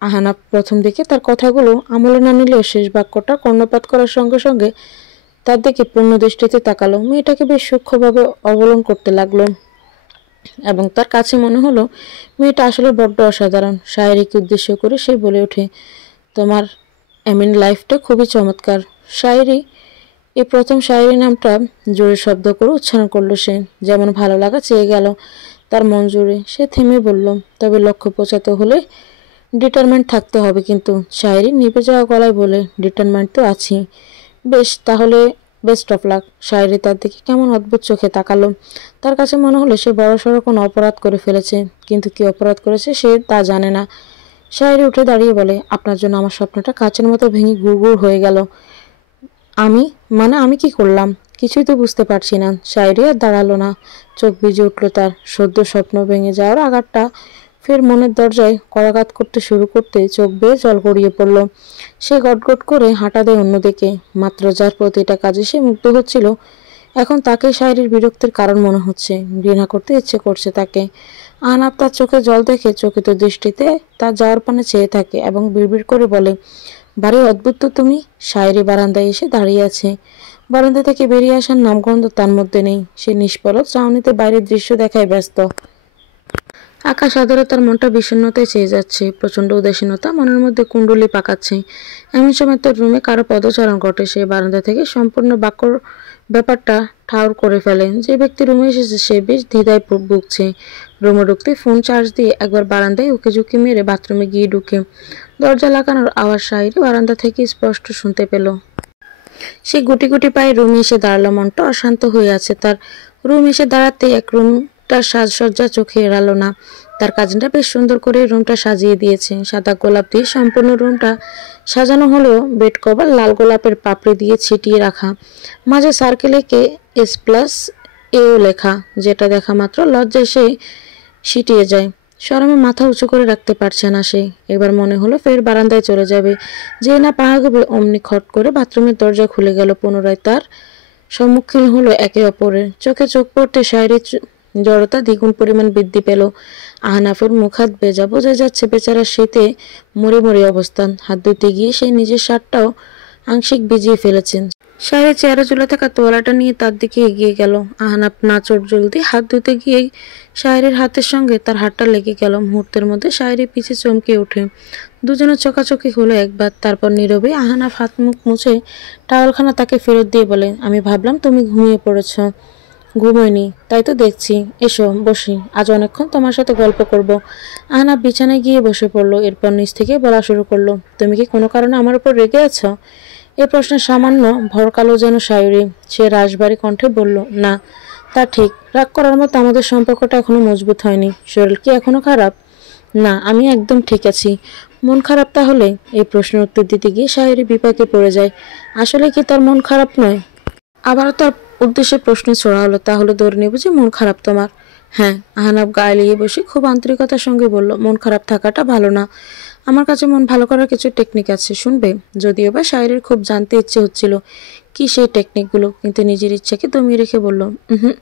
আহনাফ প্রথম দিকে তার কথাগুলো আমলে না নিলেও শেষ বাক্যটা কর্ণপাত করার সঙ্গে সঙ্গে তার দিকে পূর্ণ দৃষ্টিতে তাকালো। মেয়েটাকে বেশ সূক্ষ্মভাবে অবলোকন করতে লাগলো এবং তার কাছে মনে হলো মেয়েটা আসলে বড্ড অসাধারণ। শায়রিকে উদ্দেশ্য করে সে বলে ওঠে, তোমার লাইফটা খুবই চমৎকার। শায়রি এই প্রথম শায়রি নামটা জোরে শব্দ করে উচ্চারণ করলো সে। যেমন ভালো লাগা চেয়ে গেল তার মন জুড়ে। সে থেমে বলল, তবে লক্ষ্য পৌঁছাতে হলে ডিটারমেন্ট থাকতে হবে কিন্তু। শায়েরি নিভে যাওয়া গলায় বলে, ডিটারমেন্ট তো আছি। বেশ, তাহলে বেস্ট অফ লাক। শায়েরি তার দিকে কেমন অদ্ভুত চোখে তাকালো। তার কাছে মনে হলো সে বড়সড় কোনো অপরাধ করে ফেলেছে, কিন্তু কি অপরাধ করেছে সে তা জানে না। শায়েরি উঠে দাঁড়িয়ে বলে, আপনার জন্য আমার স্বপ্নটা কাচের মতো ভেঙে গুড়গুড় হয়ে গেল। আমি আমি কি করলাম? কিছুই তো বুঝতে পারছি না। শায়েরি আর দাঁড়ালো না, চোখ ভিজে উঠল তার। সদ্য স্বপ্ন ভেঙে যাওয়ার আঘাতটা ফের মনের দরজায় করাঘাত করতে শুরু করতে চোখ বেয়ে জল গড়িয়ে পড়ল। সে গটগট করে হাঁটা দেয় অন্যদিকে। মাত্র যার প্রতিটা কাজে সে মুগ্ধ হচ্ছিল, এখন তাকে শায়েরির বিরক্তির কারণ মনে হচ্ছে। ঘৃণা করতে ইচ্ছে করছে তাকে। আহনাব তার চোখে জল দেখে চকিত দৃষ্টিতে তার যাওয়ার পানে চেয়ে থাকে এবং বিড়বিড় করে বলে, ভারী অদ্ভুত তো তুমি। শায়েরি বারান্দায় এসে দাঁড়িয়ে আছে। বারান্দা থেকে বেরিয়ে আসার নামগন্ধ তার মধ্যে নেই। সে নিষ্পলক চাউনিতে বাইরের দৃশ্য দেখায় ব্যস্ত। আকাশ আধারে তার মনটা বিষণ্ণতায় চেয়ে যাচ্ছে। প্রচণ্ড উদাসীনতা মনের মধ্যে কুণ্ডলি পাকাচ্ছে। এমন সময় তার রুমে কারো পদচারণ ঘটে। সে বারান্দা থেকে সম্পূর্ণ ব্যাপারটা ঠাউর করে ফেলে। যে ব্যক্তি রুমে এসেছে সে বেশ দ্বিধায় ভুগছে। রুমে ঢুকতে ফোন চার্জ দিয়ে একবার বারান্দায় উকি ঝুঁকি মেরে বাথরুমে গিয়ে ঢুকে দরজা লাগানোর আওয়াজ শায়েরি বারান্দা থেকে স্পষ্ট শুনতে পেল। সে গুটি গুটি পায়ে রুমে এসে দাঁড়ালো। মনটা অশান্ত হয়ে আছে তার। রুম এসে দাঁড়াতে এক রুমটার সাজসজ্জা চোখে এড়ালো না। তার কাজিনটা বেশ সুন্দর করে রুমটা সাজিয়ে দিয়েছে। সাদা গোলাপ দিয়ে সম্পূর্ণ রুমটা সাজানো হলেও বেড কভার লাল গোলাপের পাপড়ি দিয়ে ছিটিয়ে রাখা। মাঝে সার্কেলে KS+AO লেখা, যেটা দেখা মাত্র লজ্জায় সে সিটিয়ে যায়। শরমে মাথা উঁচু করে রাখতে পারছে না সে। এবার মনে হলো ফের বারান্দায় চলে যাবে। যে না পা আগাবে অমনি খট করে বাথরুমের দরজা খুলে গেল। পুনরায় তার সম্মুখীন হলো একে অপরের। চোখে চোখ পড়তে শায়েরির জড়তা দ্বিগুণ পরিমাণ বৃদ্ধি পেল। আহনাফের মুখ হাত ভেজা, বোঝা যাচ্ছে বেচারা শীতে মরে মরে অবস্থান। হাত ধুতে গিয়ে সে নিজের শার্টটাও আংশিক ভিজিয়ে ফেলেছেন। শায়েরি চেয়ারে ঝুলে থাকা তোয়ালাটা নিয়ে তার দিকে এগিয়ে গেল। আহনাফ নাচড় জলদি হাত ধুতে গিয়ে শায়েরির হাতের সঙ্গে তার হাতটা লেগে গেল। মুহূর্তের মধ্যে শায়েরি পিছে চমকে ওঠে। দুজনের চোখাচোখি হলো একবার। তারপর নীরবে আহনাফ হাত মুখ মুছে টাওয়ালখানা তাকে ফেরত দিয়ে বলে, আমি ভাবলাম তুমি ঘুমিয়ে পড়েছ। ঘুমোয়নি, তাই তো দেখছি। এসো বসি, আজ অনেকক্ষণ তোমার সাথে গল্প করব। আহনাফ বিছানায় গিয়ে বসে পড়ল। এরপর নিচ থেকে বলা শুরু করলো, তুমি কি কোনো কারণে আমার উপর রেগে আছো? এ প্রশ্নে সামান্য ভরকালো যেন শায়েরি। সে রাশভারী কণ্ঠে বলল, না, তা ঠিক। রাগ করার মতো আমাদের সম্পর্কটা এখনো মজবুত হয়নি। শরীর কি এখনো খারাপ? না, আমি একদম ঠিক আছি। মন খারাপ তাহলে? এই প্রশ্নের উত্তর দিতে গিয়ে শায়েরি বিপাকে পড়ে যায়। আসলে কি তার মন খারাপ নয়? আবারও তার উদ্দেশ্যে প্রশ্ন ছোড়া হলো, তাহলে ধরে নেব যে মন খারাপ তোমার? হ্যাঁ। আহনাফ গায়ে লেগে বসে খুব আন্তরিকতার সঙ্গে বলল, মন খারাপ থাকাটা ভালো না। আমার কাছে মন ভালো করার কিছু টেকনিক আছে, শুনবে? যদিও বা শায়েরির খুব জানতে ইচ্ছে হচ্ছিল কি সেই টেকনিকগুলো, কিন্তু নিজের ইচ্ছাকে দমিয়ে রেখে বলল, হুম।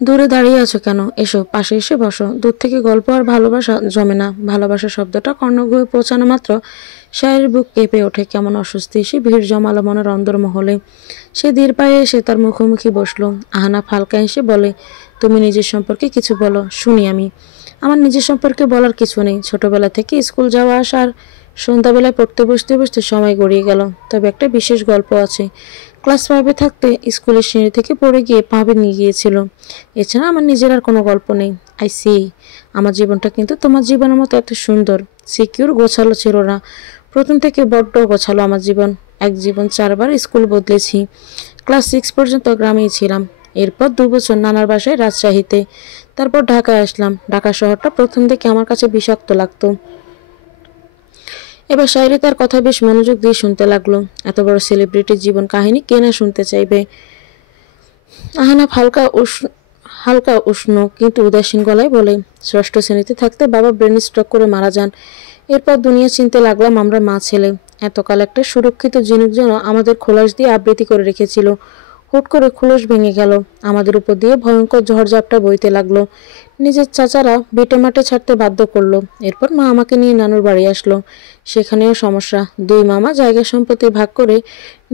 দূরে দাঁড়িয়ে আছো কেন? এসো, পাশে এসে বসো। দূর থেকে গল্প আর ভালোবাসা জমে না। ভালোবাসা শব্দটা কর্ণগৃহে পৌঁছানো মাত্র শায়েরির বুক কেঁপে ওঠে। কেমন অস্বস্তি এসে ভিড় জমালো মনের অন্দরমহলে। সে ধীর পায়ে এসে তার মুখোমুখি বসলো। আহনাফ হালকা হেসে বলে, তুমি নিজের সম্পর্কে কিছু বলো, শুনি আমি। আমার নিজের সম্পর্কে বলার কিছু নেই। ছোটবেলা থেকে স্কুল যাওয়া আসা আর সন্ধ্যাবেলায় পড়তে বসতে বসতে সময় গড়িয়ে গেল। তবে একটা বিশেষ গল্প আছে। ক্লাস 5-এ থাকতে স্কুলের সিঁড়ি থেকে পড়ে গিয়ে পা ভেঙে গিয়েছিল। এছাড়া আমার নিজের আর কোনো গল্প নেই। I see. আমার জীবনটা কিন্তু তোমার জীবনের মতো এত সুন্দর, সিকিউর, গোছালো ছিল না। প্রথম থেকে বড্ড গোছালো আমার জীবন। এক জীবন 4বার স্কুল বদলেছি। ক্লাস 6 পর্যন্ত গ্রামেই ছিলাম। এরপর 2 বছর নানার বাসায় রাজশাহীতে। তারপর ঢাকায় আসলাম। ঢাকা শহরটা প্রথম থেকে আমার কাছে বিষাক্ত লাগতো। এবার শায়েরি তার কথা বেশ মনোযোগ দিয়ে শুনতে লাগলো। এত বড় সেলিব্রিটির জীবন কাহিনী কে না শুনতে চাইবে। আহনাফ হালকা উষ্ণ কিন্তু উদাসীন গলায় বলে, 6ষ্ঠ শ্রেণীতে থাকতে বাবা ব্রেন স্ট্রোক করে মারা যান। এরপর দুনিয়া চিনতে লাগলাম আমরা মা ছেলে। এতকাল একটা সুরক্ষিত জিনুক যেন আমাদের খোলস দিয়ে আবৃত্তি করে রেখেছিল। হুট করে খোলস ভেঙে গেল। আমাদের উপর দিয়ে ভয়ঙ্কর ঝড়ঝাপটা বইতে লাগলো। নিজের চাচারা বেটে মাঠে ছাড়তে বাধ্য করলো। এরপর মা আমাকে নিয়ে নানুর বাড়ি আসলো। সেখানেও সমস্যা। 2 মামা জায়গা সম্পত্তি ভাগ করে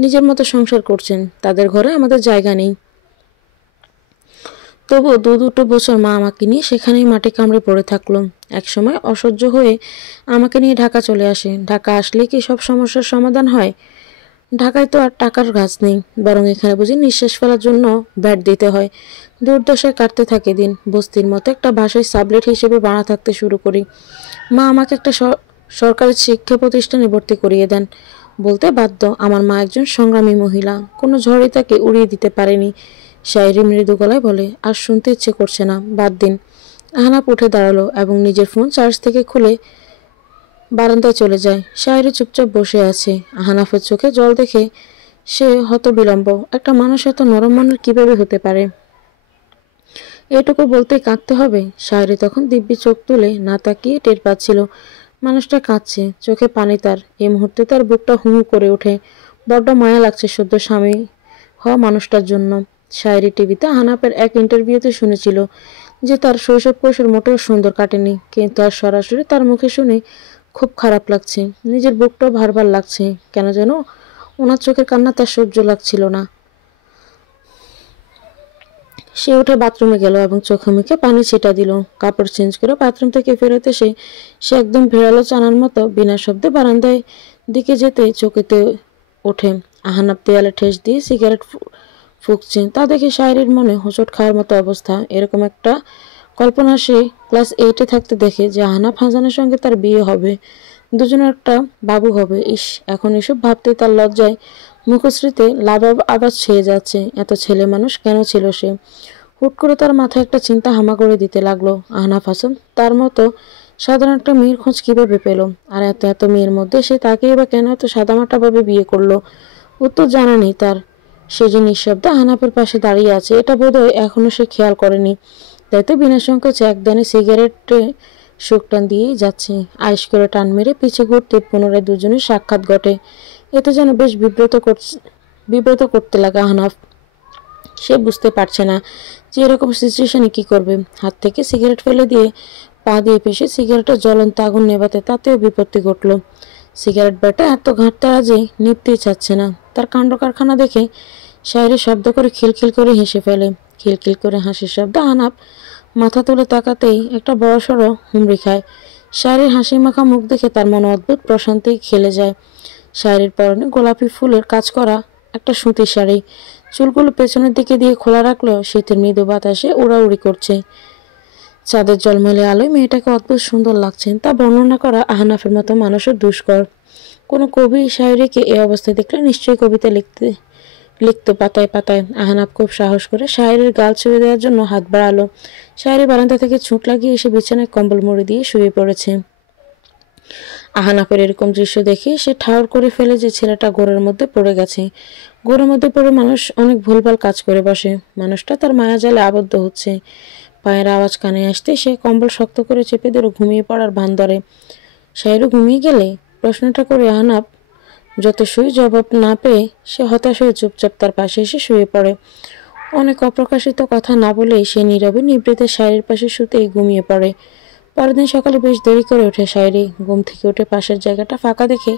নিজের মতো সংসার করছেন। তাদের ঘরে আমাদের জায়গা নেই। তবুও 2 বছর মা আমাকে নিয়ে সেখানেই মাটি কামড়ে পড়ে থাকলো। একসময় অসহ্য হয়ে আমাকে নিয়ে ঢাকা চলে আসে। ঢাকা আসলে কি সব সমস্যার সমাধান হয়? ঢাকায় তো আর টাকার গাছ নেই, বরং এখানে বুঝি নিঃশ্বাস ফেলার জন্য ব্যাট দিতে হয়। দুর্দশায় কাটতে থাকে দিন। বস্তির মতো একটা ভাষায় সাবলেট হিসেবে বানা থাকতে শুরু করি। মা আমাকে একটা সরকারি শিক্ষা প্রতিষ্ঠানে ভর্তি করিয়ে দেন। বলতে বাধ্য, আমার মা একজন সংগ্রামী মহিলা, কোনো ঝড়ই তাকে উড়িয়ে দিতে পারেনি। শায়রি মৃদু গলায় বলে, আর শুনতে ইচ্ছে করছে না, বাদ দিন। আহনাফ উঠে দাঁড়ালো এবং নিজের ফোন চার্জ থেকে খুলে বারান্দায় চলে যায়। শায়রি চুপচাপ বসে আছে। আহনাফের চোখে জল দেখে সে হতবিলম্ব। একটা মানুষ এত নরম মনের কিভাবে হতে পারে? এটুকু বলতেই কাঁদতে হবে? শায়রি তখন দিব্যি চোখ তুলে না তাকিয়ে টের পাচ্ছিল মানুষটা কাঁদছে, চোখে পানি তার। এই মুহূর্তে তার বুকটা হু হু করে ওঠে। বড্ড মায়া লাগছে সদ্য স্বামী হওয়া মানুষটার জন্য। শায়রি টিভিতে আহনাফের এক ইন্টারভিউতে শুনেছিল যে তার শৈশব কৈশোর মোটেও সুন্দর কাটেনি, কিন্তু আর সরাসরি তার মুখে শুনে খুব খারাপ লাগছে। নিজের বুকটাও ভারবার লাগছে। কেন যেন ওনার চোখের কান্না তার সহ্য লাগছিল না। সে উঠে বাথরুমে গেল এবং চোখে মুখে পানি ছিটা দিল। কাপড় চেঞ্জ করে বাথরুম থেকে ফেরত এসে সে একদম ভেড়ালো চানার মতো বিনা শব্দে বারান্দায় দিকে যেতে চোখেতে ওঠে। আহনাফ দেয়ালে ঠেস দিয়ে সিগারেট ফুঁকছে। তা দেখে শায়রির মনে হোঁচট খাওয়ার মতো অবস্থা। এরকম একটা কল্পনা সে ক্লাস 8-এ থাকতে দেখে যে আহনাফ হাসানের সঙ্গে তার বিয়ে হবে, দুজনের একটা বাবু হবে। ইস, এখন এসব ভাবতে তার লজ্জায় মুখশ্রীতে লাভ আওয়াজ ছেয়ে যাচ্ছে। এত ছেলে মানুষ কেন ছিল সে? হুট করে তার মাথায় একটা চিন্তা হামা করে দিতে লাগলো। আহনাফ হাসান তার মতো সাধারণ একটা মেয়ের খোঁজ কিভাবে পেল? আর এত এত মেয়ের মধ্যে সে তাকেই বা কেন এত সাদামাটাভাবে বিয়ে করলো? উত্তর জানা নেই তার। সে যে নিঃশব্দে আহনাফের পাশে দাঁড়িয়ে আছে, এটা বোধহয় এখনো সে খেয়াল করেনি। তাই তো বিনা সংকোচে একদানে সিগারেটে সুখ টান দিয়েই যাচ্ছে। আইস করে টান মেরে পিছে ঘুরতে পুনরায় দুজনের সাক্ষাৎ ঘটে। এতে যেন বেশ বিব্রত করতে লাগে আহনাফ। সে বুঝতে পারছে না যে এরকম সিচুয়েশনে কি করবে। হাত থেকে সিগারেট ফেলে দিয়ে পা দিয়ে পিষে সিগারেটের জ্বলন্ত আগুন নেভাতে তাতেও বিপত্তি ঘটল। সিগারেট ব্যাটা এত ঘাঁটতে আজে নিভতেই চাচ্ছে না। তার কাণ্ড কারখানা দেখে শায়রি শব্দ করে খিলখিল করে হেসে ফেলে। খিলখিল করে হাসির শব্দ আহনাফ মাথা তুলে তাকাতেই একটা বড়সড় হুমড়ি খায়। শায়রির হাসি মাখা মুখ দেখে তার মনে অদ্ভুত প্রশান্তি খেলে যায়। শায়রির পরনে গোলাপি ফুলের কাজ করা একটা সুতির শাড়ি। চুলগুলো পেছনের দিকে দিয়ে খোলা রাখলেও শীতের মৃদু বাতাসে উড়াউড়ি করছে। চাঁদের জলমলে আলোয় মেয়েটাকে অদ্ভুত সুন্দর লাগছে। তা বর্ণনা করা আহনাফের মতো মানুষের দুষ্কর। কোনো কবি শায়রিকে এ অবস্থায় দেখলে নিশ্চয়ই কবিতা লিখতো পাতায় পাতায়। আহনাফ খুব সাহস করে শায়রির গাল ছুঁয়ে দেওয়ার জন্য হাত বাড়ালো। শায়রি বারান্দা থেকে ছুট লাগিয়ে এসে বিছানায় কম্বল মুড়ি দিয়ে শুয়ে পড়েছে। আহনাফের এরকম দৃশ্য দেখে সে ঠাউর করে ফেলে যে ছেলেটা ঘোরের মধ্যে পড়ে গেছে। ঘোরের মধ্যে পড়ে মানুষ অনেক ভুলভাল কাজ করে বসে। মানুষটা তার মায়াজালে আবদ্ধ হচ্ছে। পায়ের আওয়াজ কানে আসতে সে কম্বল শক্ত করে চেপে ধরে ঘুমিয়ে পড়ার ভান ধরে। শায়রু ঘুমিয়ে গেলে প্রশ্নটা করে আহনাফ যতই জবাব না পেয়ে সে হতাশ হয়ে চুপচাপ তার পাশে এসে শুয়ে পড়ে। অনেক অপ্রকাশিত কথা না বলেই সে নীরবে নিভৃতে শায়রির পাশে শুতেই ঘুমিয়ে পড়ে। পরের দিন সকালে বেশ দেরি করে ওঠে শায়রি। ঘুম থেকে উঠে পাশের জায়গাটা ফাঁকা দেখে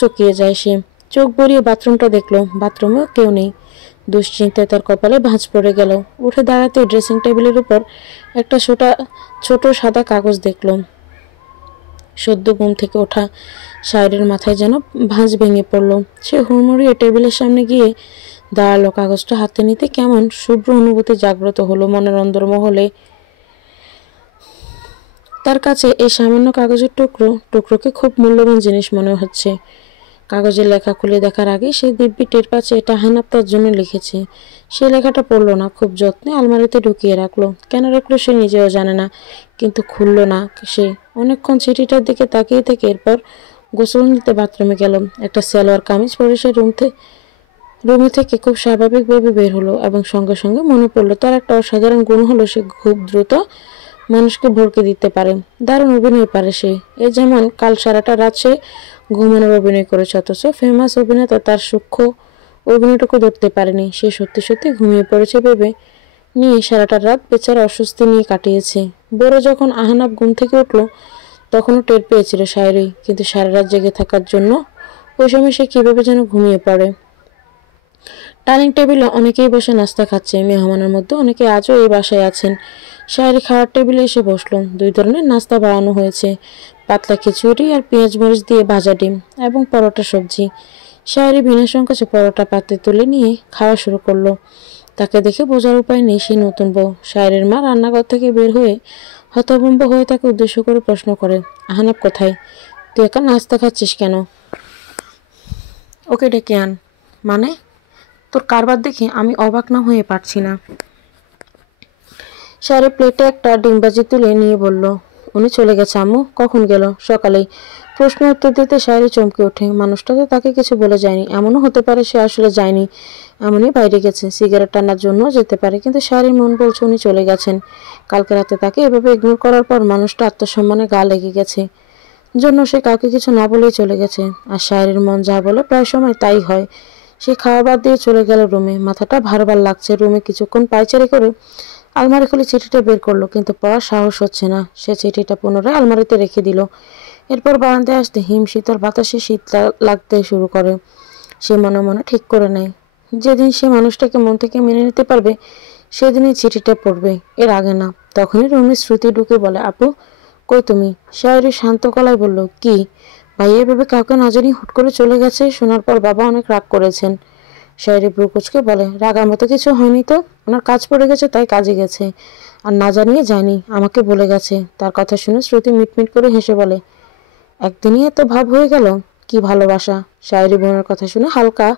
চকিয়ে যায় সে। চোখ ভরিয়ে বাথরুমটা দেখলো। বাথরুমেও কেউ নেই। দুশ্চিন্তায় তার কপালে ভাঁজ পড়ে গেল। উঠে দাঁড়াতে ড্রেসিং টেবিলের উপর একটা ছোট সাদা কাগজ দেখল। সদ্য ঘুম থেকে ওঠা শায়রির মাথায় যেন ভাঁজ ভেঙে পড়ল। সে হুড়মুড়িয়ে টেবিলের সামনে গিয়ে দাঁড়ালো। কাগজটা হাতে নিতে কেমন শুভ্র অনুভূতি জাগ্রত হলো মনের অন্দরমহলে। তার কাছে এই সামান্য কাগজের টুকরোকে খুব মূল্যবান জিনিস মনে হচ্ছে। কাগজের লেখা খুলে দেখার আগে সে দিব্যি টের পাচ্ছে এটা আহনাফ তার জন্য লিখেছে। সে লেখাটা পড়ল না, খুব যত্নে আলমারিতে ঢুকিয়ে রাখলো। কেন রাখলো সে নিজেও জানে না, কিন্তু খুলল না সে। অনেকক্ষণ চিঠিটার দিকে তাকিয়ে থেকে এরপর গোসল নিতে বাথরুমে গেল। একটা সালোয়ার কামিজ পরে সে রুমে থেকে খুব স্বাভাবিকভাবে বের হলো এবং সঙ্গে সঙ্গে মনে পড়লো তার একটা অসাধারণ গুণ হলো সে খুব দ্রুত মানুষকে ভড়কে দিতে পারে। দারুণ অভিনয় পারে সে। এ যেমন কাল সারাটা রাত সে ঘুমানোর অভিনয় করেছে, অথচ ফেমাস অভিনেতা তার সূক্ষ্ম অভিনয়টুকু ধরতে পারেনি। সে সত্যি সত্যি ঘুমিয়ে পড়েছে ভেবে নিয়ে সারাটা রাত বেচারা অস্বস্তি নিয়ে কাটিয়েছে। বড় যখন আহনাফ ঘুম থেকে উঠল তখনও টের পেয়েছিল শায়রি, কিন্তু সারা রাত জেগে থাকার জন্য ওই সময় সে কিভাবে যেন ঘুমিয়ে পড়ে। ডাইনিং টেবিলে অনেকেই বসে নাস্তা খাচ্ছে। মেহমানের মধ্যে অনেকে আজও এই বাসায় আছেন। শায়রি খাওয়ার টেবিলে এসে বসলো। 2 ধরনের নাস্তা বানানো হয়েছে, পাতলা খিচুড়ি আর পেঁয়াজ মরিচ দিয়ে ভাজা ডিম এবং পরোটা সবজি। শায়রি বিনা সংকোচে পরোটা পাতে তুলে নিয়ে খাওয়া শুরু করলো। তাকে দেখে বোঝার উপায় নেই সে নতুন বউ। শায়রির মা রান্নাঘর থেকে বের হয়ে হতভম্ব হয়ে তাকে উদ্দেশ্য করে প্রশ্ন করে, আহনাব কোথায়? তুই একা নাস্তা খাচ্ছিস কেন? ওকে ডেকে আন। মানে? তোর কারবার দেখে আমি অবাক না হয়ে পারছি না। শায়রি প্লেটে একটা ডিমবাজি তুলে নিয়ে বলল, উনি চলে গেছে আম্মু। কখন গেল? সকালেই। প্রশ্ন উত্তর দিতে শায়রি চমকে ওঠে। মানুষটা তো তাকে কিছু বলে যায়নি। এমনও হতে পারে সে আসলে যায়নি, এমনই বাইরে গেছে, সিগারেট টানার জন্য যেতে পারে। কিন্তু শায়রির মন বলছে উনি চলে গেছেন। কালকে রাতে তাকে এভাবে ইগনোর করার পর মানুষটা আত্মসম্মানে গা লেগে গেছে জন্য সে কাউকে কিছু না বলেই চলে গেছে। আর শায়রির মন যা বলে প্রায় সময় তাই হয়। সে খাওয়া বাদ দিয়ে চলে গেল রুমে। মাথাটা ভারবার লাগছে। রুমে কিছুক্ষণ পায়চারি করে আলমারি খুলে চিঠিটা বের করলো, কিন্তু পড়ার সাহস হচ্ছে না। সে চিঠিটা পুনরায় আলমারিতে রেখে দিল। এরপর বারান্দায় আসতে হিম শীতল বাতাসে শীত লাগতে শুরু করে। সে মনে মনে ঠিক করে নেয়, যেদিন সে মানুষটাকে মন থেকে মেনে নিতে পারবে সেদিনই চিঠিটা পড়বে, এর আগে না। তখনই রুমে শ্রুতি ঢুকে বলে, আপু কই তুমি? শায়রি শান্ত গলায় বলল, কি? ভাইয়া এভাবে কাউকে না জানি হুট করে চলে গেছে। শোনার পর বাবা অনেক রাগ করেছেন। শায়রি ব্রুকুচকে বলে, রাগার মতো কিছু হয়নি তো। ওনার কাজ পড়ে গেছে তাই কাজে গেছে, আর না জানিয়ে যায়নি, আমাকে বলে গেছে। তার কথা শুনে শ্রুতি মিটমিট করে হেসে বলে, একদিনই এত ভাব হয়ে গেল? কি ভালোবাসা! শায়রি বোনের কথা শুনে হালকা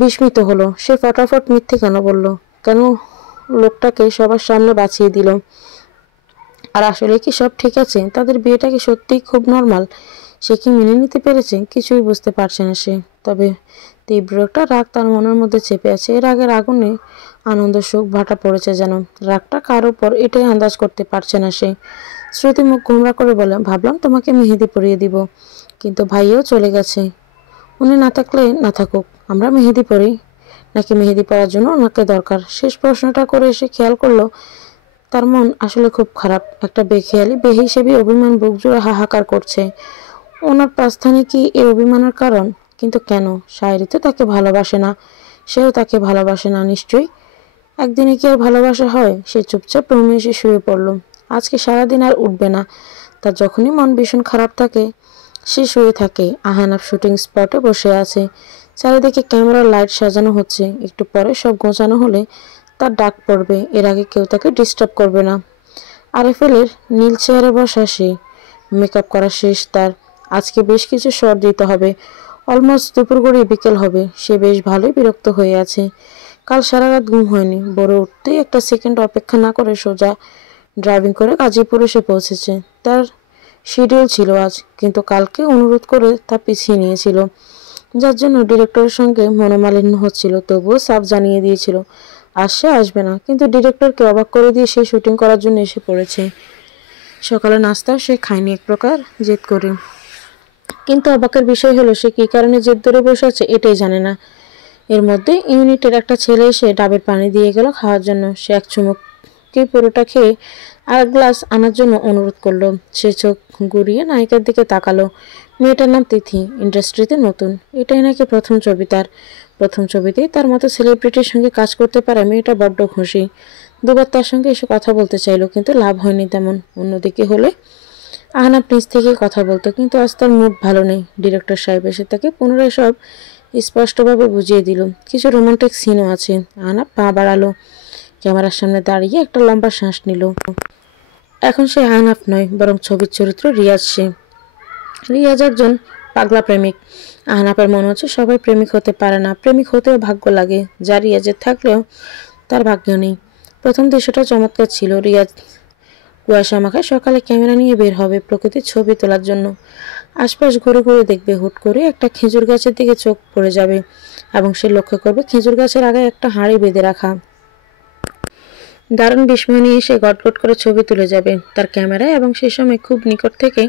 বিস্মিত হলো। সে ফটাফট মিথ্যে কেন বলল? কেন লোকটাকে সবার সামনে বাঁচিয়ে দিল? আর আসলে কি সব ঠিক আছে? তাদের বিয়েটা কি সত্যিই খুব নর্মাল? সে কি মেনে নিতে পেরেছে? কিছুই বুঝতে পারছে না সে। তবে তীব্র একটা রাগ তার মনের মধ্যে চেপে আছে। এর আগের আগুনে আনন্দ সুখ ভাটা পড়েছে যেন। রাগটা কার উপর এটাই আন্দাজ করতে পারছে না সে। শ্রুতি মুখ গোমরা করে বলে, ভাবলাম তোমাকে মেহেদি পরিয়ে দিব, কিন্তু ভাইও চলে গেছে। উনি না থাকলে না থাকুক, আমরা মেহেদি পরি নাকি মেহেদি পরার জন্য ওনাকে দরকার? শেষ প্রশ্নটা করে এসে খেয়াল করলো তার মন আসলে খুব খারাপ। একটা বেখেয়ালি বেহিসেবি অভিমান বুক জুড়ে হাহাকার করছে। ওনার পাস্তানি কি এই অভিমানের কারণ? কিন্তু কেন? শায়রি তো তাকে ভালোবাসে না, সেও তাকে ভালোবাসে না নিশ্চয়ই। একদিনে কি আর ভালোবাসা হয়? সে চুপচাপ রুমে এসে শুয়ে পড়ল। আজকে সারাদিন আর উঠবে না। তার যখনই মন ভীষণ খারাপ থাকে সে শুয়ে থাকে। আহনাব শুটিং স্পটে বসে আছে। চারিদিকে ক্যামেরার লাইট সাজানো হচ্ছে। একটু পরে সব গোছানো হলে তার ডাক পড়বে। এর আগে কেউ তাকে ডিস্টার্ব করবে না। আরএফএলের নীল চেয়ারে বসা সে। মেকআপ করা শেষ তার। আজকে বেশ কিছু শট দিতে হবে। অলমোস্ট দুপুর গড়িয়ে বিকেল হবে। সে বেশ ভালোই বিরক্ত হয়ে আছে। কাল সারা রাত ঘুম হয়নি। ভোরে উঠতেই একটা সেকেন্ড অপেক্ষা না করে সোজা ড্রাইভিং করে গাজীপুর এসে পৌঁছেছে। তার শিডিউল ছিল আজ, কিন্তু কালকে অনুরোধ করে তা পিছিয়ে নিয়েছিল, যার জন্য ডিরেক্টরের সঙ্গে মনোমালিন্য হচ্ছিল। তবুও সাফ জানিয়ে দিয়েছিল আজ সে আসবে না। কিন্তু ডিরেক্টরকে অবাক করে দিয়ে সে শুটিং করার জন্য এসে পড়েছে। সকালে নাস্তাও সে খায়নি, এক প্রকার জেদ করে। কিন্তু অবাকের বিষয় হলো সে কী কারণে জেদ ধরে বসে আছে এটাই জানে না। এর মধ্যে ইউনিটের একটা ছেলে এসে ডাবের পানি দিয়ে গেল খাওয়ার জন্য। সে এক চুমুকে পুরোটা খেয়ে আর গ্লাস আনার জন্য অনুরোধ করলো। সে চোখ ঘুরিয়ে নায়িকার দিকে তাকালো। মেয়েটার নাম তিথি, ইন্ডাস্ট্রিতে নতুন। এটাই নাকি প্রথম ছবি তার। প্রথম ছবিতেই তার মতো সেলিব্রিটির সঙ্গে কাজ করতে পারে মেয়েটা বড্ড খুশি। দুবার তার সঙ্গে এসে কথা বলতে চাইলো, কিন্তু লাভ হয়নি তেমন। অন্যদিকে হলে আহনাব নিজ থেকেই কথা বলতো, কিন্তু আজ তার মুড ভালো নেই। ডিরেক্টর সাহেব এসে তাকে পুনরায় সব স্পষ্টভাবে বুঝিয়ে দিল। কিছু রোমান্টিক সিনও আছে। আহনাব পা বাড়ালো, ক্যামেরার সামনে দাঁড়িয়ে একটা লম্বা শ্বাস নিল। এখন সে আহনাব নয়, বরং ছবির চরিত্র রিয়াজ। সে রিয়াজ একজন পাগলা প্রেমিক। আহনাবের মনে হচ্ছে সবাই প্রেমিক হতে পারে না, প্রেমিক হতেও ভাগ্য লাগে, যা রিয়াজের থাকলেও তার ভাগ্য নেই। প্রথম দৃশ্যটা চমৎকার ছিল। রিয়াজ কুয়াশা মাখায় সকালে ক্যামেরা নিয়ে বের হবে প্রকৃতির ছবি তোলার জন্য। আশপাশ ঘুরে ঘুরে দেখবে। হুট করে একটা খেজুর গাছের দিকে চোখ পড়ে যাবে এবং সে লক্ষ্য করবে খেজুর গাছের আগায় একটা হাঁড়ি বেঁধে রাখা। দারুণ বিস্ময় নিয়ে এসে গটগট করে ছবি তুলে যাবে তার ক্যামেরায়, এবং সেই সময় খুব নিকট থেকে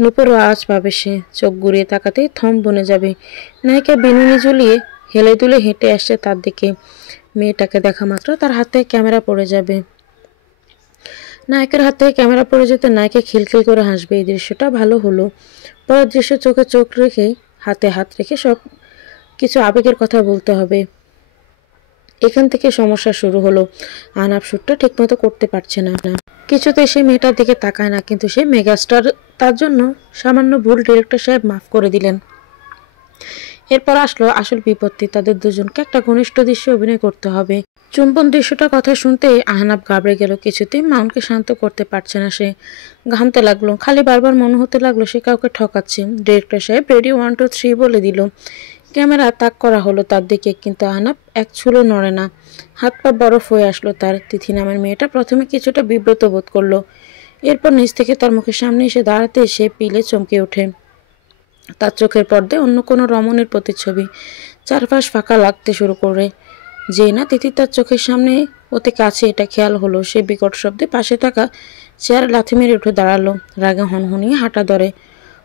নুপুর আওয়াজ পাবে সে। চোখ ঘুরিয়ে তাকাতেই থম বনে যাবে। নায়িকা বিনুনি ঝুলিয়ে হেলে দুলে হেঁটে আসছে তার দিকে। মেয়েটাকে দেখা মাত্র তার হাতে ক্যামেরা পড়ে যাবে। নায়কের হাত থেকে ক্যামেরা পড়ে যেতে নায়িকা খিলখিল করে হাসবে। এই দৃশ্যটা ভালো হলো। পরের দৃশ্য চোখে চোখ রেখে হাতে হাত রেখে সব কিছু আবেগের কথা বলতে হবে। এখান থেকে সমস্যা শুরু হলো। আহনাব শ্যুটটা ঠিকমতো করতে পারছে না। কিছুতেই সে মেয়েটার দিকে তাকায় না, কিন্তু সে মেগাস্টার, তার জন্য সামান্য ভুল ডিরেক্টর সাহেব মাফ করে দিলেন। এরপর আসলো আসল বিপত্তি, তাদের দুজনকে একটা ঘনিষ্ঠ দৃশ্যে অভিনয় করতে হবে। চুম্বন দৃশ্যটার কথা শুনতেই আহনাব ঘাবড়ে গেল। কিছুতেই মাউনকে শান্ত করতে পারছে না সে। ঘামতে লাগলো, খালি বারবার মনে হতে লাগলো সে কাউকে ঠকাচ্ছে। ডিরেক্টর সাহেব রেডি 1 2 3 বলে দিল। ক্যামেরা তাক করা হলো তার দিকে, কিন্তু আহনাব এক চুলও নড়ে না। হাত পা বরফ হয়ে আসলো তার। তিথি নামের মেয়েটা প্রথমে কিছুটা বিব্রত বোধ করলো, এরপর নিচ থেকে তার মুখের সামনে এসে দাঁড়াতে সে পিলে চমকে ওঠে। তার চোখের পর্দায় অন্য কোনো রমণের প্রতিচ্ছবি। চারপাশ ফাঁকা লাগতে শুরু করে। যে না তিথি তার চোখের সামনে অতি কাছে এটা খেয়াল হলো, সে বিকট শব্দে পাশে থাকা চেয়ারে লাথি মেরে উঠে দাঁড়ালো। রাগে হনহনিয়ে হাঁটা ধরে।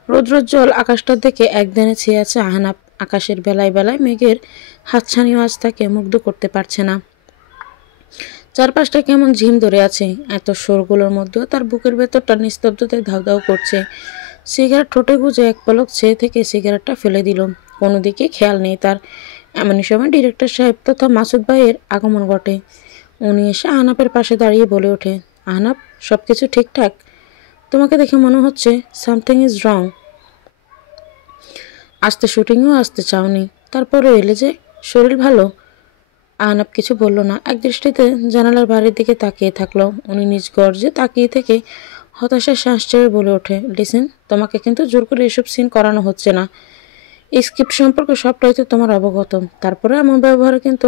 রৌদ্রোজ্জ্বল আকাশটার দিকে একদানে চেয়ে আছে আহনাব। আকাশের বেলায় বেলায় মেঘের হাতছানিও আজ তাকে মুগ্ধ করতে পারছে না। চারপাশটা কেমন ঝিম ধরে আছে। এত শোরগুলোর মধ্যেও তার বুকের ভেতরটা নিস্তব্ধতায় ধাউ ধাউ করছে। সিগারেট ঠোঁটে গুঁজে এক পলক চেয়ে থেকে সিগারেটটা ফেলে দিল। কোনো দিকে খেয়াল নেই তার। এমনই সময় ডিরেক্টর সাহেব তথা মাসুদ ভাইয়ের আগমন ঘটে। উনি এসে আহনাবের পাশে দাঁড়িয়ে বলে ওঠে, আহনাব, সব কিছু ঠিকঠাক? তোমাকে দেখে মনে হচ্ছে সামথিং ইজ রং। আসতে শুটিংও আসতে চাওনি, তারপরে এলে যে, শরীর ভালো? আহনাব কিছু বলল না, এক দৃষ্টিতে জানালার বাইরের দিকে তাকিয়ে থাকলো। উনি নিজ গর্জে তাকিয়ে থেকে হতাশার শ্বাস ছেড়ে বলে ওঠে, লিসেন, তোমাকে কিন্তু জোর করে এসব সিন করানো হচ্ছে না। স্ক্রিপ্ট সম্পর্কে সবটাই তো তোমার অবগত। তারপরে আমার ব্যবহারে কিন্তু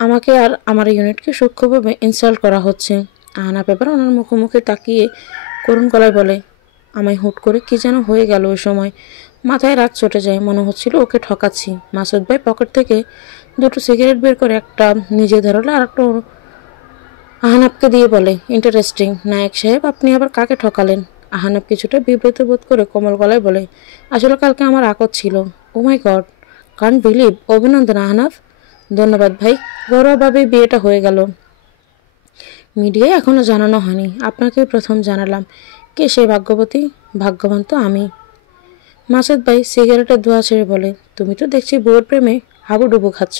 আমাকে আর আমার ইউনিটকে সূক্ষ্মভাবে ইনসাল্ট করা হচ্ছে। আহনাব এবার ওনার মুখোমুখি তাকিয়ে করুণ গলায় বলে, আমায় হুট করে কি যেন হয়ে গেল ওই সময়। মাথায় রাত চটে যায়, মনে হচ্ছিল ওকে ঠকাচ্ছি। মাসুদ ভাই পকেট থেকে দুটো সিগারেট বের করে একটা নিজে ধরলে আর একটা আহনাবকে দিয়ে বলে, ইন্টারেস্টিং নায়ক সাহেব, আপনি আবার কাকে ঠকালেন? আহনাব কিছুটা বিব্রত বোধ করে কোমল গলায় বলে, আসলে কালকে আমার আকত ছিল। ও মাই গড, কান্ট বিলিভ। অভিনন্দন আহনাব। ধন্যবাদ ভাই, ঘরোয়াভাবেই বিয়েটা হয়ে গেল। মিডিয়ায় এখনো জানানো হয়নি, আপনাকেই প্রথম জানালাম। কে সে ভাগ্যবতী? ভাগ্যবান তো আমি। মাসুদ ভাই সিগারেটের ধোঁয়া ছেড়ে বলে, তুমি তো দেখছি বউয়ের প্রেমে হাবুডুবু খাচ্ছ।